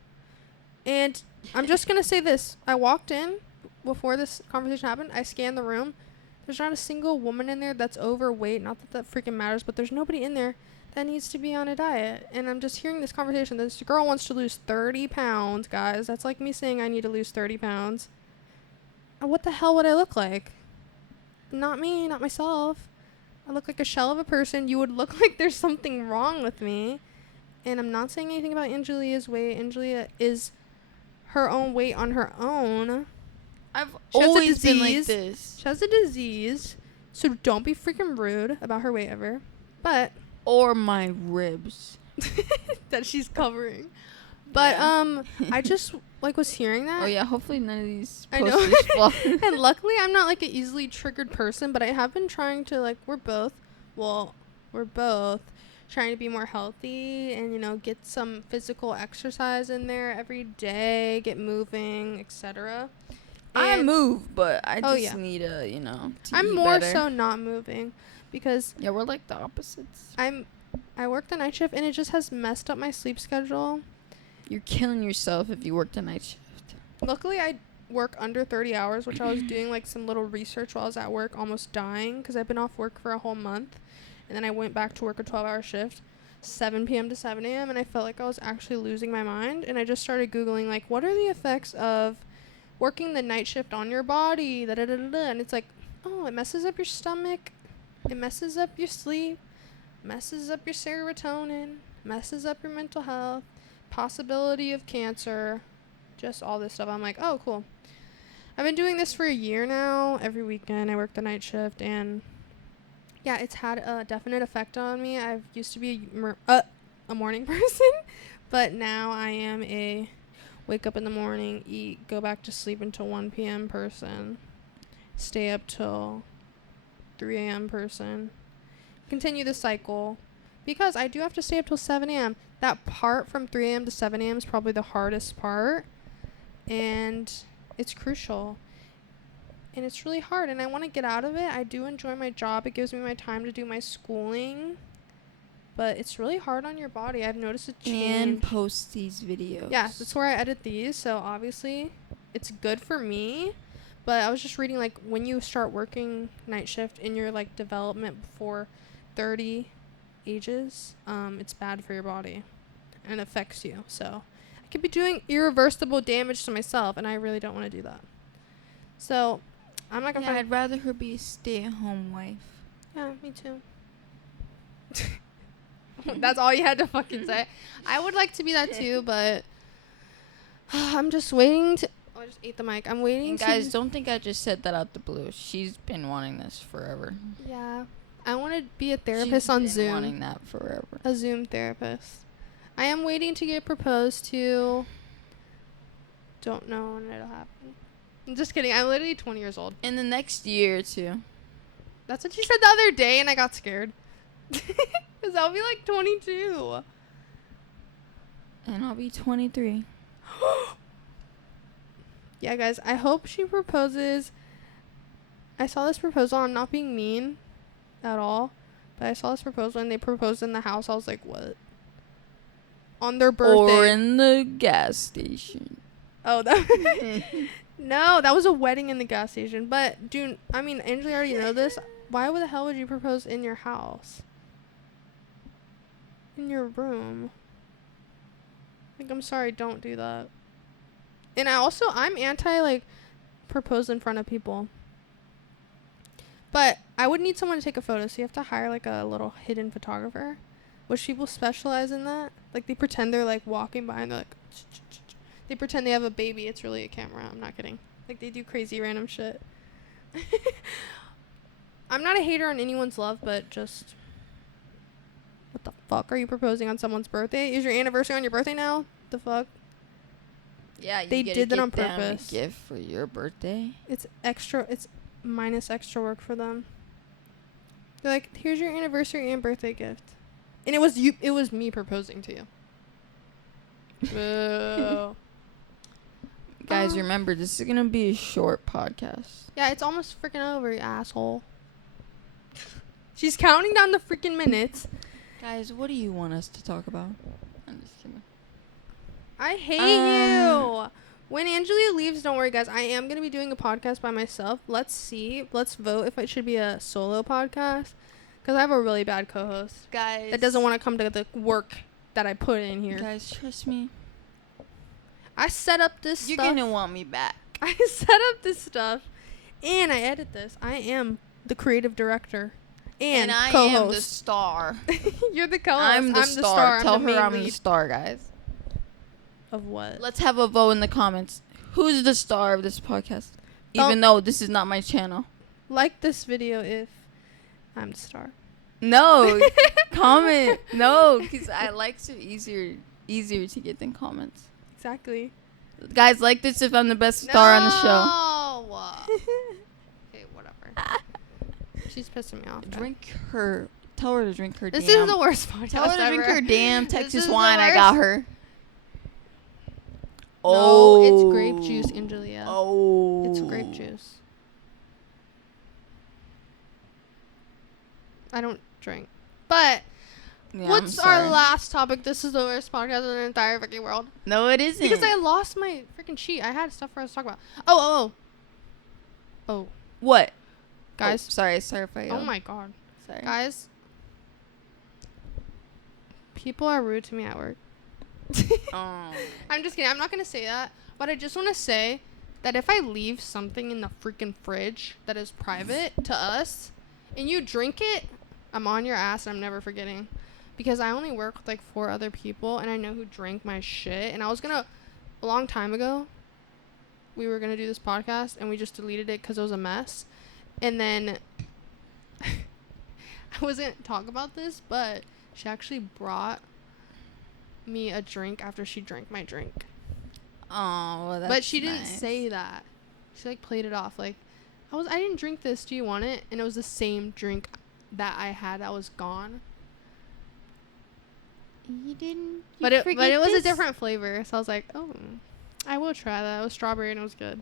And I'm just going to say this. I walked in before this conversation happened. I scanned the room. There's not a single woman in there that's overweight. Not that that freaking matters, but there's nobody in there that needs to be on a diet. And I'm just hearing this conversation. This girl wants to lose 30 pounds, guys. That's like me saying I need to lose 30 pounds. What the hell would I look like? Not me, not myself. I look like a shell of a person. You would look like there's something wrong with me. And I'm not saying anything about Angelia's weight. Angelia is her own weight on her own. I've She has a always been like disease. this. She has a disease. So don't be freaking rude about her weight ever. But Or my ribs. that she's covering. But Yeah. I just like was hearing that. Oh yeah, hopefully none of these I know. posters fall. And luckily I'm not like an easily triggered person, but I have been trying to like we're both trying to be more healthy and, you know, get some physical exercise in there every day, get moving, etc. I move, but I Oh, just yeah. need to, you know, to I'm eat more better. so not moving because Yeah, we're like the opposites. I work the night shift and it just has messed up my sleep schedule. You're killing yourself if you work the night shift. Luckily, I work under 30 hours, which I was doing like some little research while I was at work, almost dying because I've been off work for a whole month. And then I went back to work a 12-hour shift, 7 p.m. to 7 a.m. And I felt like I was actually losing my mind. And I just started Googling, like, what are the effects of working the night shift on your body? And it's like, oh, it messes up your stomach. It messes up your sleep. Messes up your serotonin. Messes up your mental health. Possibility of cancer. Just all this stuff. I'm like, oh, cool. I've been doing this for a year now. Every weekend I work the night shift, and yeah, it's had a definite effect on me. I used to be a morning person, but now I am a wake up in the morning, eat, go back to sleep until 1 p.m. person, stay up till 3 a.m. person, continue the cycle, because I do have to stay up till 7 a.m. That part from 3 a.m. to 7 a.m. is probably the hardest part, and it's crucial. And it's really hard, and I want to get out of it. I do enjoy my job. It gives me my time to do my schooling. But it's really hard on your body. I've noticed a change. And post these videos. Yeah, that's where I edit these. So, obviously, it's good for me. But I was just reading, like, when you start working night shift in your, like, development before 30 ages, it's bad for your body. And it affects you. So, I could be doing irreversible damage to myself, and I really don't want to do that. So, I'm not gonna Yeah, I'd rather her be a stay-at-home wife. Yeah, me too. That's all you had to fucking say. I would like to be that too, but I'm just waiting to. Oh, I just ate the mic. I'm waiting And to. guys, don't think I just said that out the blue. She's been wanting this forever. Yeah, I want to be a therapist She's on been Zoom. wanting that forever. A Zoom therapist. I am waiting to get proposed to. Don't know when it'll happen. I'm just kidding. I'm literally 20 years old. In the next year or two. That's what you said the other day, and I got scared. Because I'll be like 22. And I'll be 23. Yeah, guys, I hope she proposes. I saw this proposal. I'm not being mean at all. But I saw this proposal, and they proposed in the house. I was like, what? On their birthday. Or in the gas station. Oh, that... No, that was a wedding in the gas station. But, dude, I mean, Angela already know this. Why the hell would you propose in your house? In your room? Like, I'm sorry, don't do that. And I'm anti, like, propose in front of people. But I would need someone to take a photo, so you have to hire, like, a little hidden photographer. Which people specialize in that. Like, they pretend they're, like, walking by and they're like... They pretend they have a baby. It's really a camera. I'm not kidding. Like, they do crazy random shit. I'm not a hater on anyone's love, but just... What the fuck are you proposing on someone's birthday? Is your anniversary on your birthday now? The fuck? Yeah, you They gotta did that get on them purpose. a gift for your birthday. It's extra. It's minus extra work for them. They're like, here's your anniversary and birthday gift. And it was you. It was me proposing to you. Boo. Guys, remember, this is gonna be a short podcast. Yeah, it's almost freaking over, you asshole. She's counting down the freaking minutes. Guys, what do you want us to talk about? I'm just kidding. I hate you. When Angelia leaves, don't worry, guys. I am going to be doing a podcast by myself. Let's see. Let's vote if it should be a solo podcast. Because I have a really bad co-host Guys. that doesn't want to come to the work that I put in here. Guys, trust me. I set up this You're stuff. going to want me back. I set up this stuff, and I edit this. I am the creative director and I co-host. am the star. You're the co-host. I'm the star. Tell her I'm the lead. star, guys. Of what? Let's have a vote in the comments. Who's the star of this podcast? Don't Even though this is not my channel. like this video if I'm the star. No. Comment. No, because I likes are easier to get than comments. Exactly. Guys, like this if I'm the best star on the show. No. Okay, whatever. She's pissing me off. Drink her. Tell her to drink her This damn. is the worst podcast Tell her to drink ever. her damn This Texas is the wine I worst. got her. No, it's grape juice, Angelia. Oh. It's grape juice. I don't drink. But Yeah, what's I'm our sorry. last topic? This is the worst podcast in the entire fucking world. No, it isn't. Because I lost my freaking sheet. I had stuff for us to talk about. Oh. What? Guys. Oh, sorry if I... Oh my god. Sorry. Guys. People are rude to me at work. Oh. I'm just kidding. I'm not going to say that. But I just want to say that if I leave something in the freaking fridge that is private to us and you drink it, I'm on your ass and I'm never forgetting. Because I only work with like 4 other people and I know who drank my shit. And I was going to, a long time ago, we were going to do this podcast and we just deleted it because it was a mess. And then I wasn't talk about this, but she actually brought me a drink after she drank my drink. Oh, well, that's But she didn't nice. say that. She like played it off like I didn't drink this. Do you want it? And it was the same drink that I had that was gone. You didn't. But it was a different flavor. So I was like, "Oh, I will try that." It was strawberry and it was good.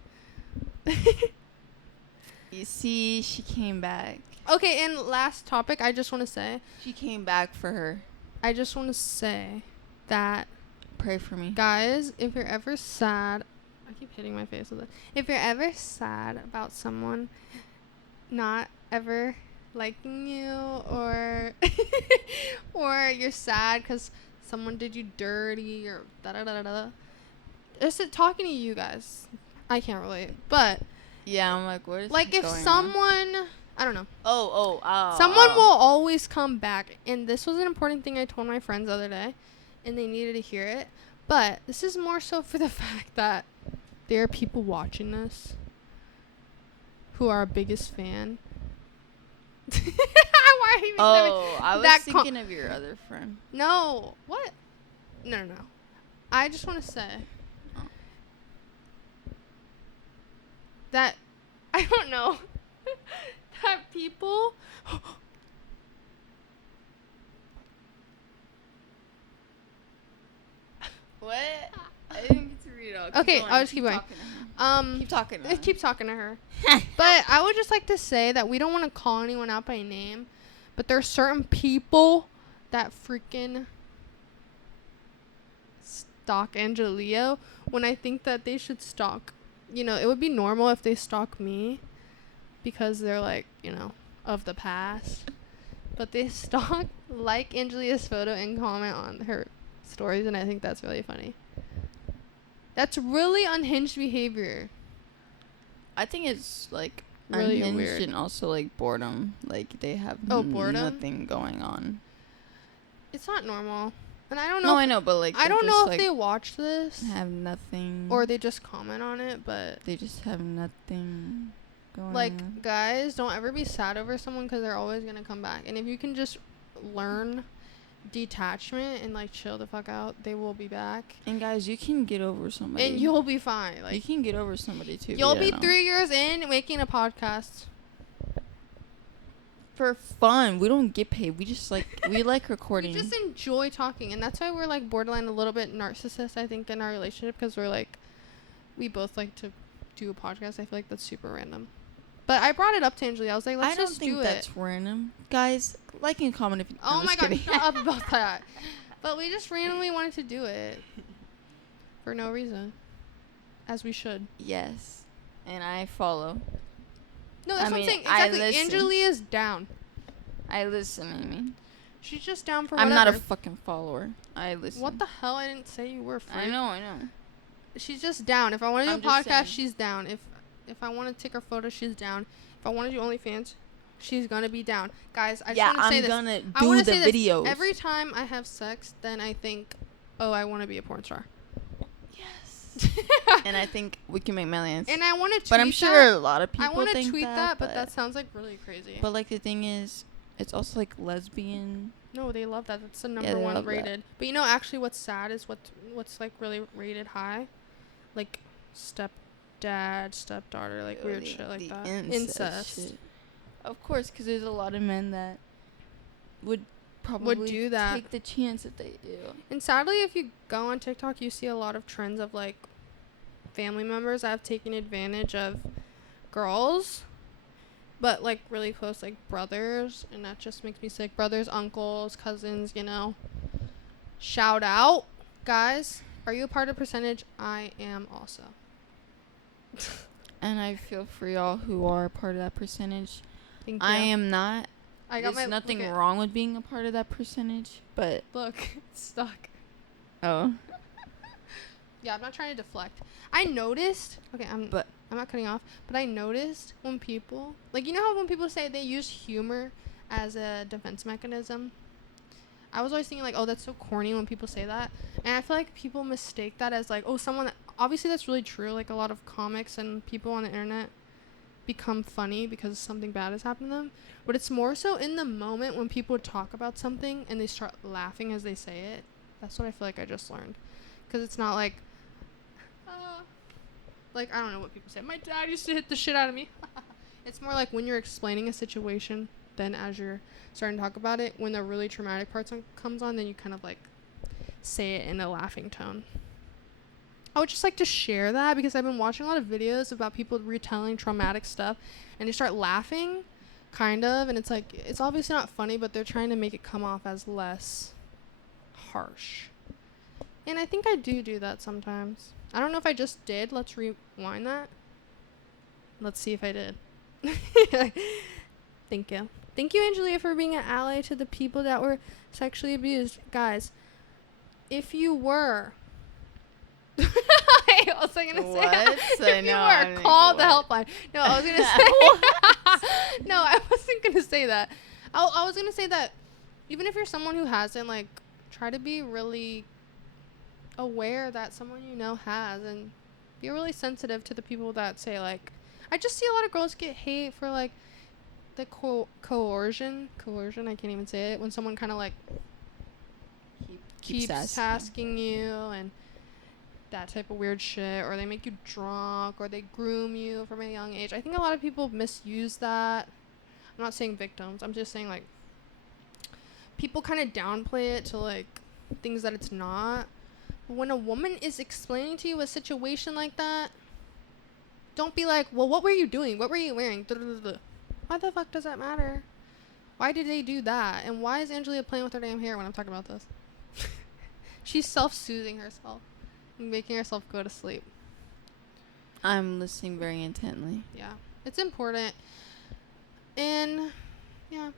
You see, she came back. Okay, and last topic, I just want to say, She came back for her. I just want to say that Pray for me. guys, if you're ever sad, I keep hitting my face with it. If you're ever sad about someone not ever liking you or or you're sad because someone did you dirty or da-da-da-da-da, just talking to you guys. I can't relate. But, Yeah, I'm like, what is like, if going on? someone, I don't know. Someone Someone will always come back. And this was an important thing I told my friends the other day. And they needed to hear it. But this is more so for the fact that there are people watching this who are our biggest fan. Why are you I was that thinking of your other friend. No. What? No. I just want to say Oh. that I don't know that people What? I didn't get to read it all. Okay, I'll just keep going. Keep talking. I keep talking to her. But I would just like to say that we don't want to call anyone out by name, but there are certain people that freaking stalk Angelio when I think that they should stalk. You know, it would be normal if they stalk me because they're like, you know, of the past. But they stalk, like Angelia's photo and comment on her stories, and I think that's really funny. That's really unhinged behavior. I think it's like Really unhinged weird. and also like boredom. Like they have Boredom? nothing going on. It's not normal. And I don't know. No, I know, but like I they're don't just, know if like, they watch this have nothing, or they just comment on it, but they just have nothing going like, on. guys, don't ever be sad over someone because they're always going to come back. And if you can just learn detachment and like chill the fuck out, they will be back. And guys, you can get over somebody. And you'll be fine. you Like, can get over somebody too. you'll but be yeah, no. 3 years in making a podcast. For fun. We don't get paid. We just like we like We recording. just enjoy talking. And that's why we're like borderline a little bit narcissist, I think, in our relationship, because we're like, we both like to do a podcast. I feel like that's super random. But I brought it up to Angelia. I was like, let's I don't just think do it. that's random. Guys, like and comment if you Oh I'm my just god, kidding. shut up about that. But we just randomly wanted to do it for no reason, as we should. Yes. And I follow. No, that's I what mean, I'm saying. I Exactly. listen. Angelia's down. I listen, Amy. She's just down for I'm whatever. not a fucking follower. I listen. What the hell? I didn't say you were free. I know. She's just down. If I want to do I'm a just podcast, saying. she's down. If I want to take her photo, she's down. If I want to do OnlyFans, she's gonna be down. Guys, I just want to say this. I'm gonna do the videos. Every time I have sex, then I think, oh, I want to be a porn star. Yes. And I think we can make millions. And I want to tweet but I'm sure a lot of people I want to think tweet that, but but that sounds like really crazy. But like the thing is, it's also like lesbian. No, they love that. That's the number one rated. But you know, actually, what's sad is what's like really rated high, like stepdad, stepdaughter, like weird shit like that. Incest. Shit. Of course, because there's a lot of men that would probably do that. Take the chance that they do. And sadly, if you go on TikTok, you see a lot of trends of like family members that have taken advantage of girls, but like really close, like brothers, and that just makes me sick. Brothers, uncles, cousins, you know. Shout out, guys. Are you a part of percentage? I am also. And I feel for y'all who are part of that percentage. Thank you. I am not. There's nothing wrong with being a part of that percentage, but look, it's stuck. Oh. Yeah, I'm not trying to deflect. I noticed. Okay, I'm not cutting off, but I noticed when people, like, you know how when people say they use humor as a defense mechanism? I was always thinking, like, oh, that's so corny when people say that. And I feel like people mistake that as, like, oh, someone that, obviously that's really true. Like, a lot of comics and people on the internet become funny because something bad has happened to them. But it's more so in the moment when people talk about something and they start laughing as they say it. That's what I feel like I just learned. Because it's not like, like, I don't know what people say. My dad used to hit the shit out of me. It's more like when you're explaining a situation, then as you're starting to talk about it, when the really traumatic part comes on, then you kind of like say it in a laughing tone. I would just like to share that because I've been watching a lot of videos about people retelling traumatic stuff and they start laughing, kind of, and it's like, it's obviously not funny, but they're trying to make it come off as less harsh. And I think I do that sometimes. I don't know if I just did. Let's rewind that. Let's see if I did. Thank you. Thank you, Angelia, for being an ally to the people that were sexually abused. Guys, if you were... What was I going to say? If you were, call the helpline. No, I was going to say... No, I wasn't going to say that. I was going to say that even if you're someone who hasn't, like, try to be really aware that someone you know has, and be really sensitive to the people that say, like, I just see a lot of girls get hate for, like, the coercion, I can't even say it, when someone kind of, like, keeps tasking you, and that type of weird shit, or they make you drunk, or they groom you from a young age. I think a lot of people misuse that. I'm not saying victims, I'm just saying, like, people kind of downplay it to, like, things that it's not. When a woman is explaining to you a situation like that, don't be like, well, what were you doing? What were you wearing? Why the fuck does that matter? Why did they do that? And why is Angelia playing with her damn hair when I'm talking about this? She's self-soothing herself and making herself go to sleep. I'm listening very intently. Yeah, it's important. And, yeah.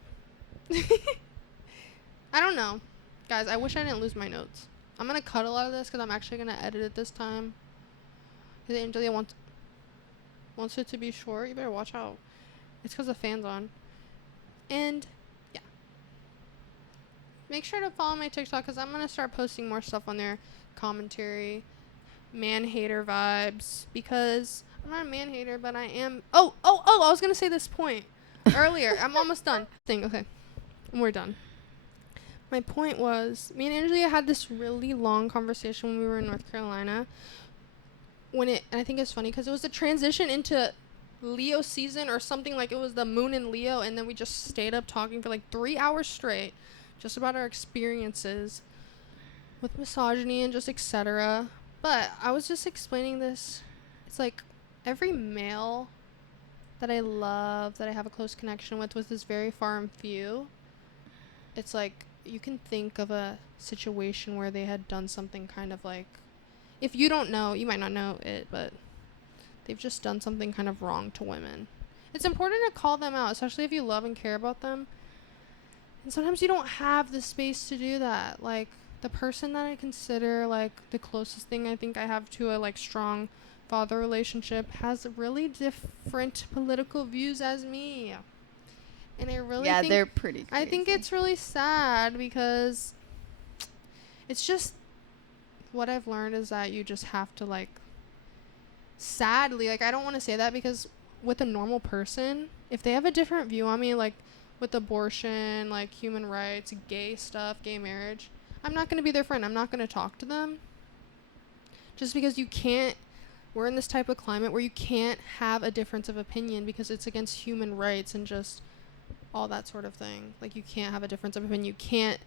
I don't know. Guys, I wish I didn't lose my notes. I'm going to cut a lot of this because I'm actually going to edit it this time. Because Angelia wants it to be short. You better watch out. It's because the fan's on. And, yeah. Make sure to follow my TikTok because I'm going to start posting more stuff on there. Commentary. Man-hater vibes. Because I'm not a man-hater, but I am... Oh! I was going to say this point earlier. I'm almost done. Okay. And we're done. My point was, me and Angelia had this really long conversation when we were in North Carolina. And I think it's funny because it was the transition into Leo season or something, like it was the moon in Leo, and then we just stayed up talking for like 3 hours straight just about our experiences with misogyny and just etc. But I was just explaining this. It's like every male that I love, that I have a close connection with this very far and few, it's like you can think of a situation where they had done something kind of like, if you don't know, you might not know it, but they've just done something kind of wrong to women. It's important to call them out, especially if you love and care about them. And sometimes you don't have the space to do that. Like, the person that I consider, like, the closest thing I think I have to a, like, strong father relationship has really different political views as me. And I really think... they're pretty crazy. I think it's really sad because it's just... What I've learned is that you just have to, like... Sadly, like, I don't want to say that because with a normal person, if they have a different view on me, like, with abortion, like, human rights, gay stuff, gay marriage, I'm not going to be their friend. I'm not going to talk to them. Just because you can't... We're in this type of climate where you can't have a difference of opinion because it's against human rights and just all that sort of thing. Like, you can't have a difference of opinion. You can't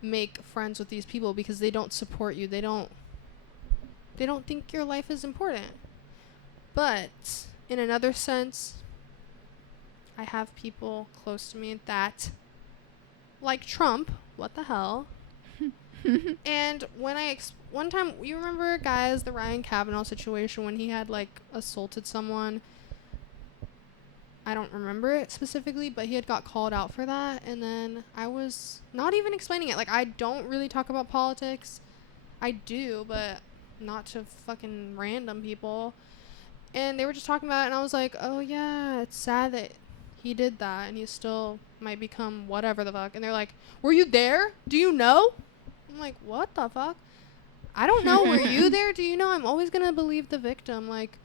make friends with these people because they don't support you. They don't think your life is important. But in another sense, I have people close to me that, like Trump, what the hell? And when one time, you remember, guys, the Ryan Kavanaugh situation when he had, like, assaulted someone? I don't remember it specifically, but he had got called out for that. And then I was not even explaining it. Like, I don't really talk about politics. I do, but not to fucking random people. And they were just talking about it, and I was like, oh, yeah, it's sad that he did that, and he still might become whatever the fuck. And they're like, were you there? Do you know? I'm like, what the fuck? I don't know. Were you there? Do you know? I'm always going to believe the victim. Like,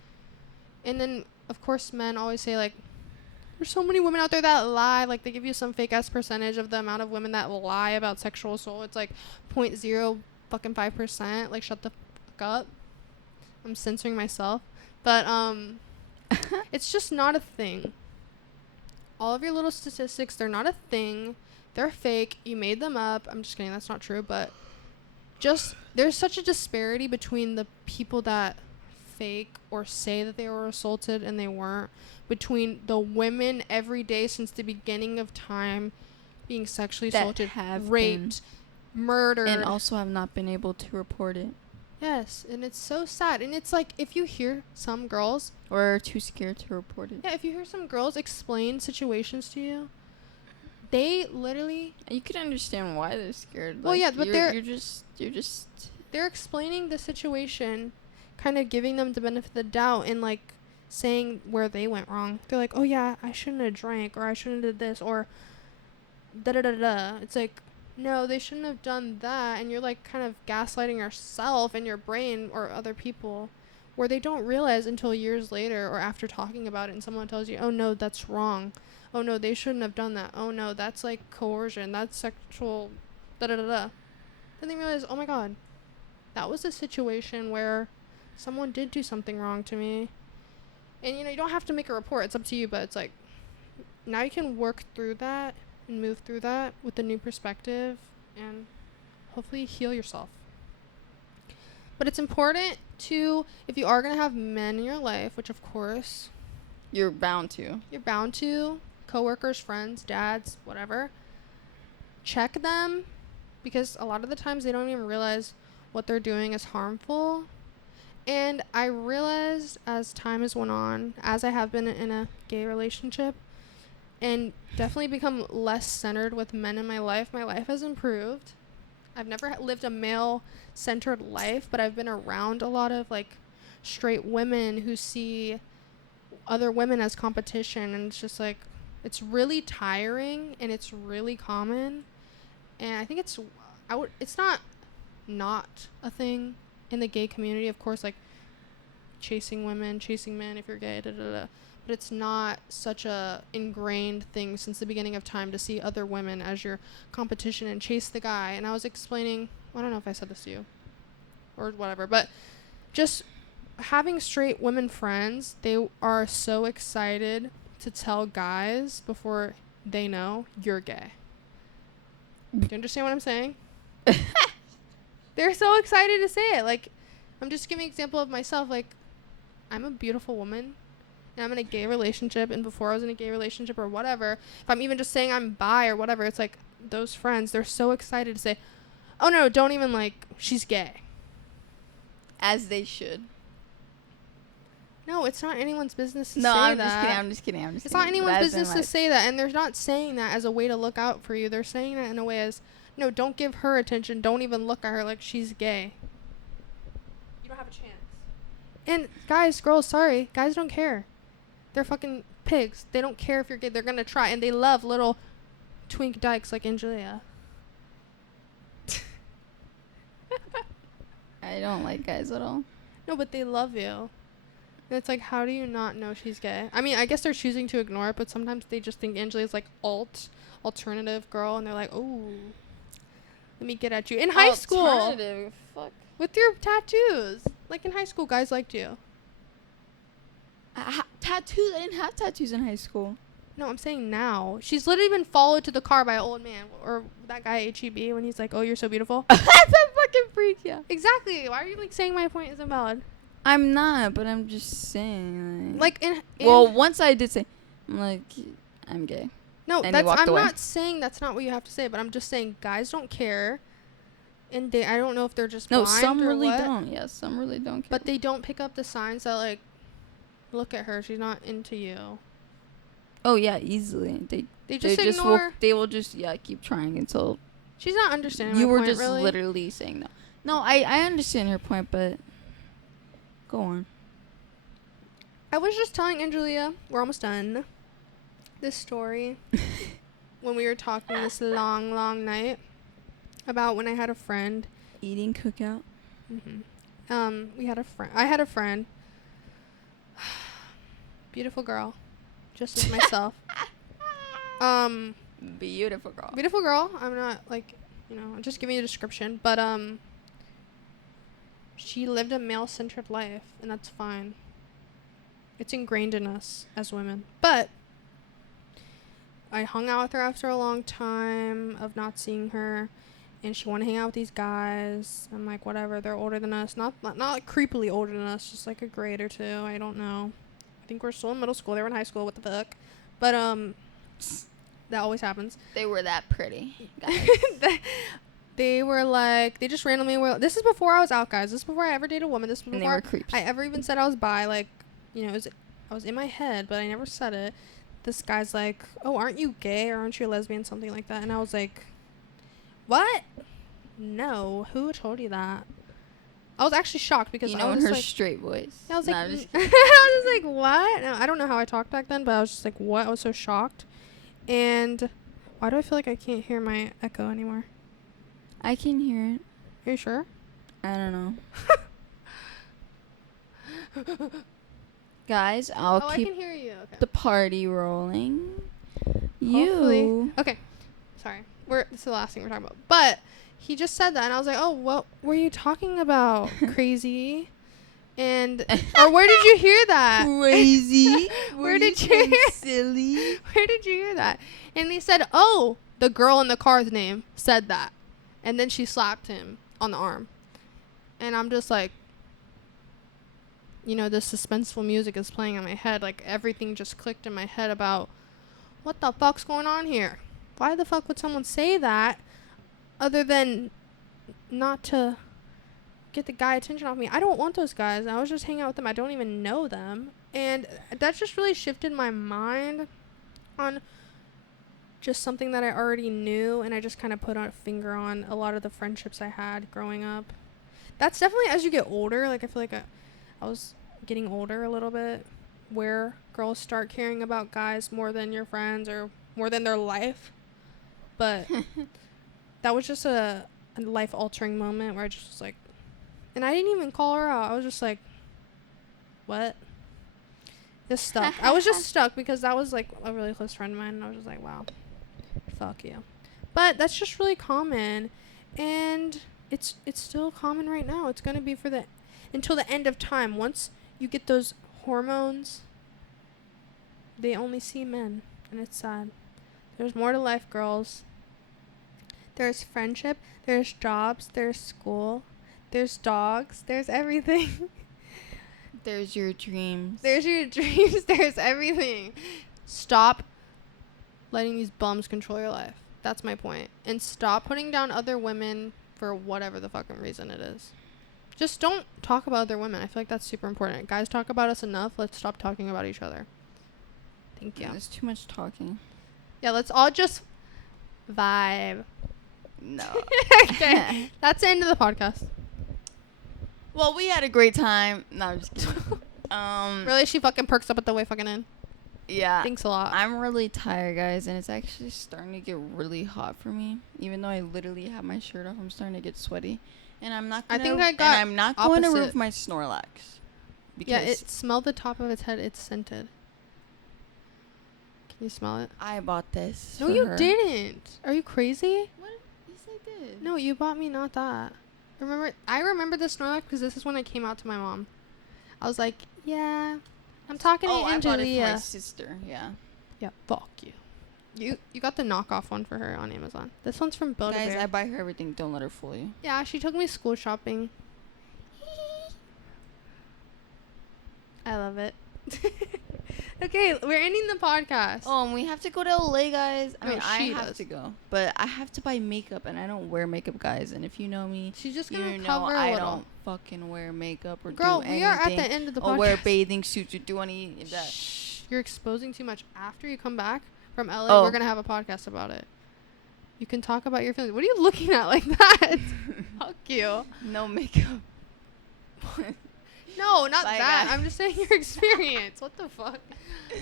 and then, of course, men always say, like, there's so many women out there that lie. Like, they give you some fake-ass percentage of the amount of women that lie about sexual assault. It's, like, 0.05%. Like, shut the fuck up. I'm censoring myself. But, it's just not a thing. All of your little statistics, they're not a thing. They're fake. You made them up. I'm just kidding. That's not true. But just, there's such a disparity between the people that fake or say that they were assaulted and they weren't, between the women every day since the beginning of time being sexually assaulted, raped, murdered. And also have not been able to report it. Yes, and it's so sad. And it's like, if you hear some girls... Or are too scared to report it. Yeah, if you hear some girls explain situations to you, they literally... You can understand why they're scared. Well, like, yeah, but you're just... They're explaining the situation, kind of giving them the benefit of the doubt, and, like, saying where they went wrong. They're like, oh, yeah, I shouldn't have drank, or I shouldn't have did this, or da-da-da-da. It's like... No, they shouldn't have done that, and you're, like, kind of gaslighting yourself and your brain or other people, where they don't realize until years later or after talking about it and someone tells you, oh, no, that's wrong. Oh, no, they shouldn't have done that. Oh, no, that's, like, coercion. That's sexual da-da-da-da. Then they realize, oh, my God, that was a situation where someone did do something wrong to me. And, you know, you don't have to make a report. It's up to you, but it's, like, now you can work through that and move through that with a new perspective and hopefully heal yourself. But it's important to, if you are going to have men in your life, which of course you're bound to, coworkers, friends, dads, whatever, check them, because a lot of the times they don't even realize what they're doing is harmful. And I realized as time has went on, as I have been in a gay relationship, and definitely become less centered with men in my life has improved. I've never lived a male-centered life, but I've been around a lot of, like, straight women who see other women as competition, and it's just, like, it's really tiring, and it's really common, and I think it's not a thing in the gay community, of course, like, chasing women, chasing men if you're gay, da-da-da. But it's not such a ingrained thing since the beginning of time to see other women as your competition and chase the guy. And I was explaining, I don't know if I said this to you or whatever, but just having straight women friends, they are so excited to tell guys before they know you're gay. Do you understand what I'm saying? They're so excited to say it. Like, I'm just giving an example of myself. Like, I'm a beautiful woman. And I'm in a gay relationship, and before I was in a gay relationship or whatever, if I'm even just saying I'm bi or whatever, it's like those friends, they're so excited to say, oh no, don't even, like, she's gay. As they should. No, it's not anyone's business to No, say I'm that. just kidding. I'm just kidding. It's not anyone's business to say that, and they're not saying that as a way to look out for you. They're saying that in a way as, no, don't give her attention. Don't even look at her like she's gay. You don't have a chance. And guys, girls, sorry, guys don't care. They're fucking pigs. They don't care if you're gay. They're gonna try, and they love little twink dykes like Angelia. I don't like guys at all. No, but they love you. And it's like, how do you not know she's gay? I mean, I guess they're choosing to ignore it, but sometimes they just think Angelia's like alternative girl, and they're like, oh, let me get at you. In high school. Alternative? Fuck. With your tattoos. Like in high school, guys liked you. Tattoos? I didn't have tattoos in high school. No, I'm saying now. She's literally been followed to the car by an old man. Or that guy HEB when he's like, oh, you're so beautiful. That's a fucking freak, yeah. Exactly. Why are you like saying my point isn't valid? I'm not, but I'm just saying. Like in well, once I did say, I'm like, I'm gay. No, and that's I'm away. not saying that's not what you have to say, but I'm just saying guys don't care, and I don't know if they're just blind some or really what, don't. Yes, some really don't care. but they don't pick up the signs that like, look at her, she's not into you. Oh yeah, easily. They just ignore. They will just keep trying until She's not understanding. you my were point, just really. literally saying no. No, I understand her point, but go on. I was just telling Angelia, we're almost done, this story when we were talking this long night about when I had a friend. Eating cookout. We had a friend. I had a friend. Beautiful girl. Just as myself. Beautiful girl. Beautiful girl. I'm not like, I'm just giving you a description. But, she lived a male-centered life, and that's fine. It's ingrained in us as women. But I hung out with her after a long time of not seeing her, and she wanted to hang out with these guys. I'm like, whatever, they're older than us. Not like creepily older than us, just like a grade or two. I don't know. I think we're still in middle school. They were in high school. What the fuck? But that always happens. They were that pretty, guys. They were like, they just randomly were. This is before I was out, guys. This is before I ever dated a woman. This is And they before were creeps. I ever even said I was bi. Like, I was in my head, but I never said it. This guy's like, oh, aren't you gay or aren't you a lesbian? Something like that. And I was like, what? No. Who told you that? I was actually shocked because I was in her like, straight voice. I was like, I'm just I was just like, what? No, I don't know how I talked back then, but I was just like, what? I was so shocked. And why do I feel like I can't hear my echo anymore? I can hear it. Are you sure? I don't know. Guys, I'll I keep can hear you. Okay. the party rolling. Hopefully. Okay. Sorry. This is the last thing we're talking about. But he just said that, and I was like, oh, what were you talking about, crazy? And or where did you hear that? Crazy. Where did you hear? Silly. Where did you hear that? And he said, oh, the girl in the car's name said that. And then she slapped him on the arm. And I'm just like, the suspenseful music is playing in my head. Like, everything just clicked in my head about what the fuck's going on here? Why the fuck would someone say that other than not to get the guy attention off me? I don't want those guys. I was just hanging out with them. I don't even know them. And that just really shifted my mind on just something that I already knew, and I just kind of put a finger on a lot of the friendships I had growing up. That's definitely as you get older. Like, I feel like I was getting older a little bit, where girls start caring about guys more than your friends or more than their life. But that was just a life-altering moment where I just was like, and I didn't even call her out. I was just like, what? Just stuck. I was just stuck because that was like a really close friend of mine, and I was just like, wow. Fuck you. But that's just really common, and it's still common right now. It's going to be until the end of time. Once you get those hormones, they only see men, and it's sad. There's more to life, girls. There's friendship, there's jobs, there's school, there's dogs, there's everything. There's your dreams. There's your dreams, there's everything. Stop letting these bums control your life. That's my point. And stop putting down other women for whatever the fucking reason it is. Just don't talk about other women. I feel like that's super important. Guys talk about us enough. Let's stop talking about each other. Thank you. There's too much talking. Yeah, let's all just vibe. No. Okay. That's the end of the podcast. Well, we had a great time. No, I'm just kidding. Really, she fucking perks up at the way fucking in. Yeah. Thanks a lot. I'm really tired, guys, and it's actually starting to get really hot for me. Even though I literally have my shirt off, I'm starting to get sweaty. And I'm not gonna, I'm not going to remove my Snorlax. Because yeah, it smell the top of its head. It's scented. Can you smell it? I bought this. No, you didn't. Are you crazy? What? Yes, I did. No, you bought me not that. I remember the Snorlax because this is when I came out to my mom. I was like, yeah, I'm talking to Angelia. I bought it for my sister. Yeah. Yeah, fuck you. You got the knockoff one for her on Amazon. This one's from Build-A-Bear. Guys, I buy her everything. Don't let her fool you. Yeah, she took me school shopping. I love it. Okay, we're ending the podcast. Oh, and we have to go to LA, guys. I mean, I have does. to go, but I have to buy makeup, and I don't wear makeup, guys. And if you know me, she's just gonna you cover know a I little. don't fucking wear makeup or Girl, do anything. we are at the end of the podcast. Or wear bathing suits or do any of that. Shh, you're exposing too much. After you come back from LA, we're gonna have a podcast about it. You can talk about your feelings. What are you looking at like that? Fuck you. No makeup. No, not Bye, that. guys. I'm just saying your experience. What the fuck?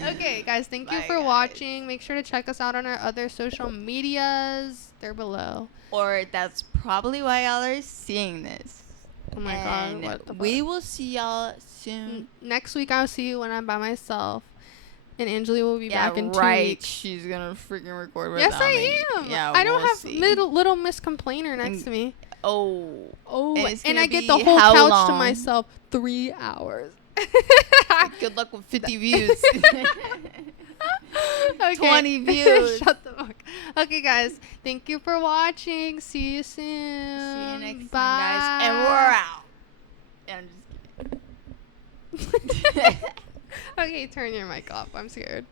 Okay, guys, thank you for watching. Make sure to check us out on our other social medias. They're below. Or that's probably why y'all are seeing this. Oh my god, what the fuck? We will see y'all soon. Next week, I'll see you when I'm by myself. And Angelia will be back in 2 weeks. She's gonna freaking record with Yes, I am. Yeah, I don't have little Miss Complainer next to me. Oh. And I get the whole couch to myself. 3 hours. Good luck with 50 views. Okay. 20 views. Shut the fuck. Okay, guys. Thank you for watching. See you soon. See you next Bye. time, guys. And we're out. Yeah, I'm just kidding. Okay, turn your mic off. I'm scared.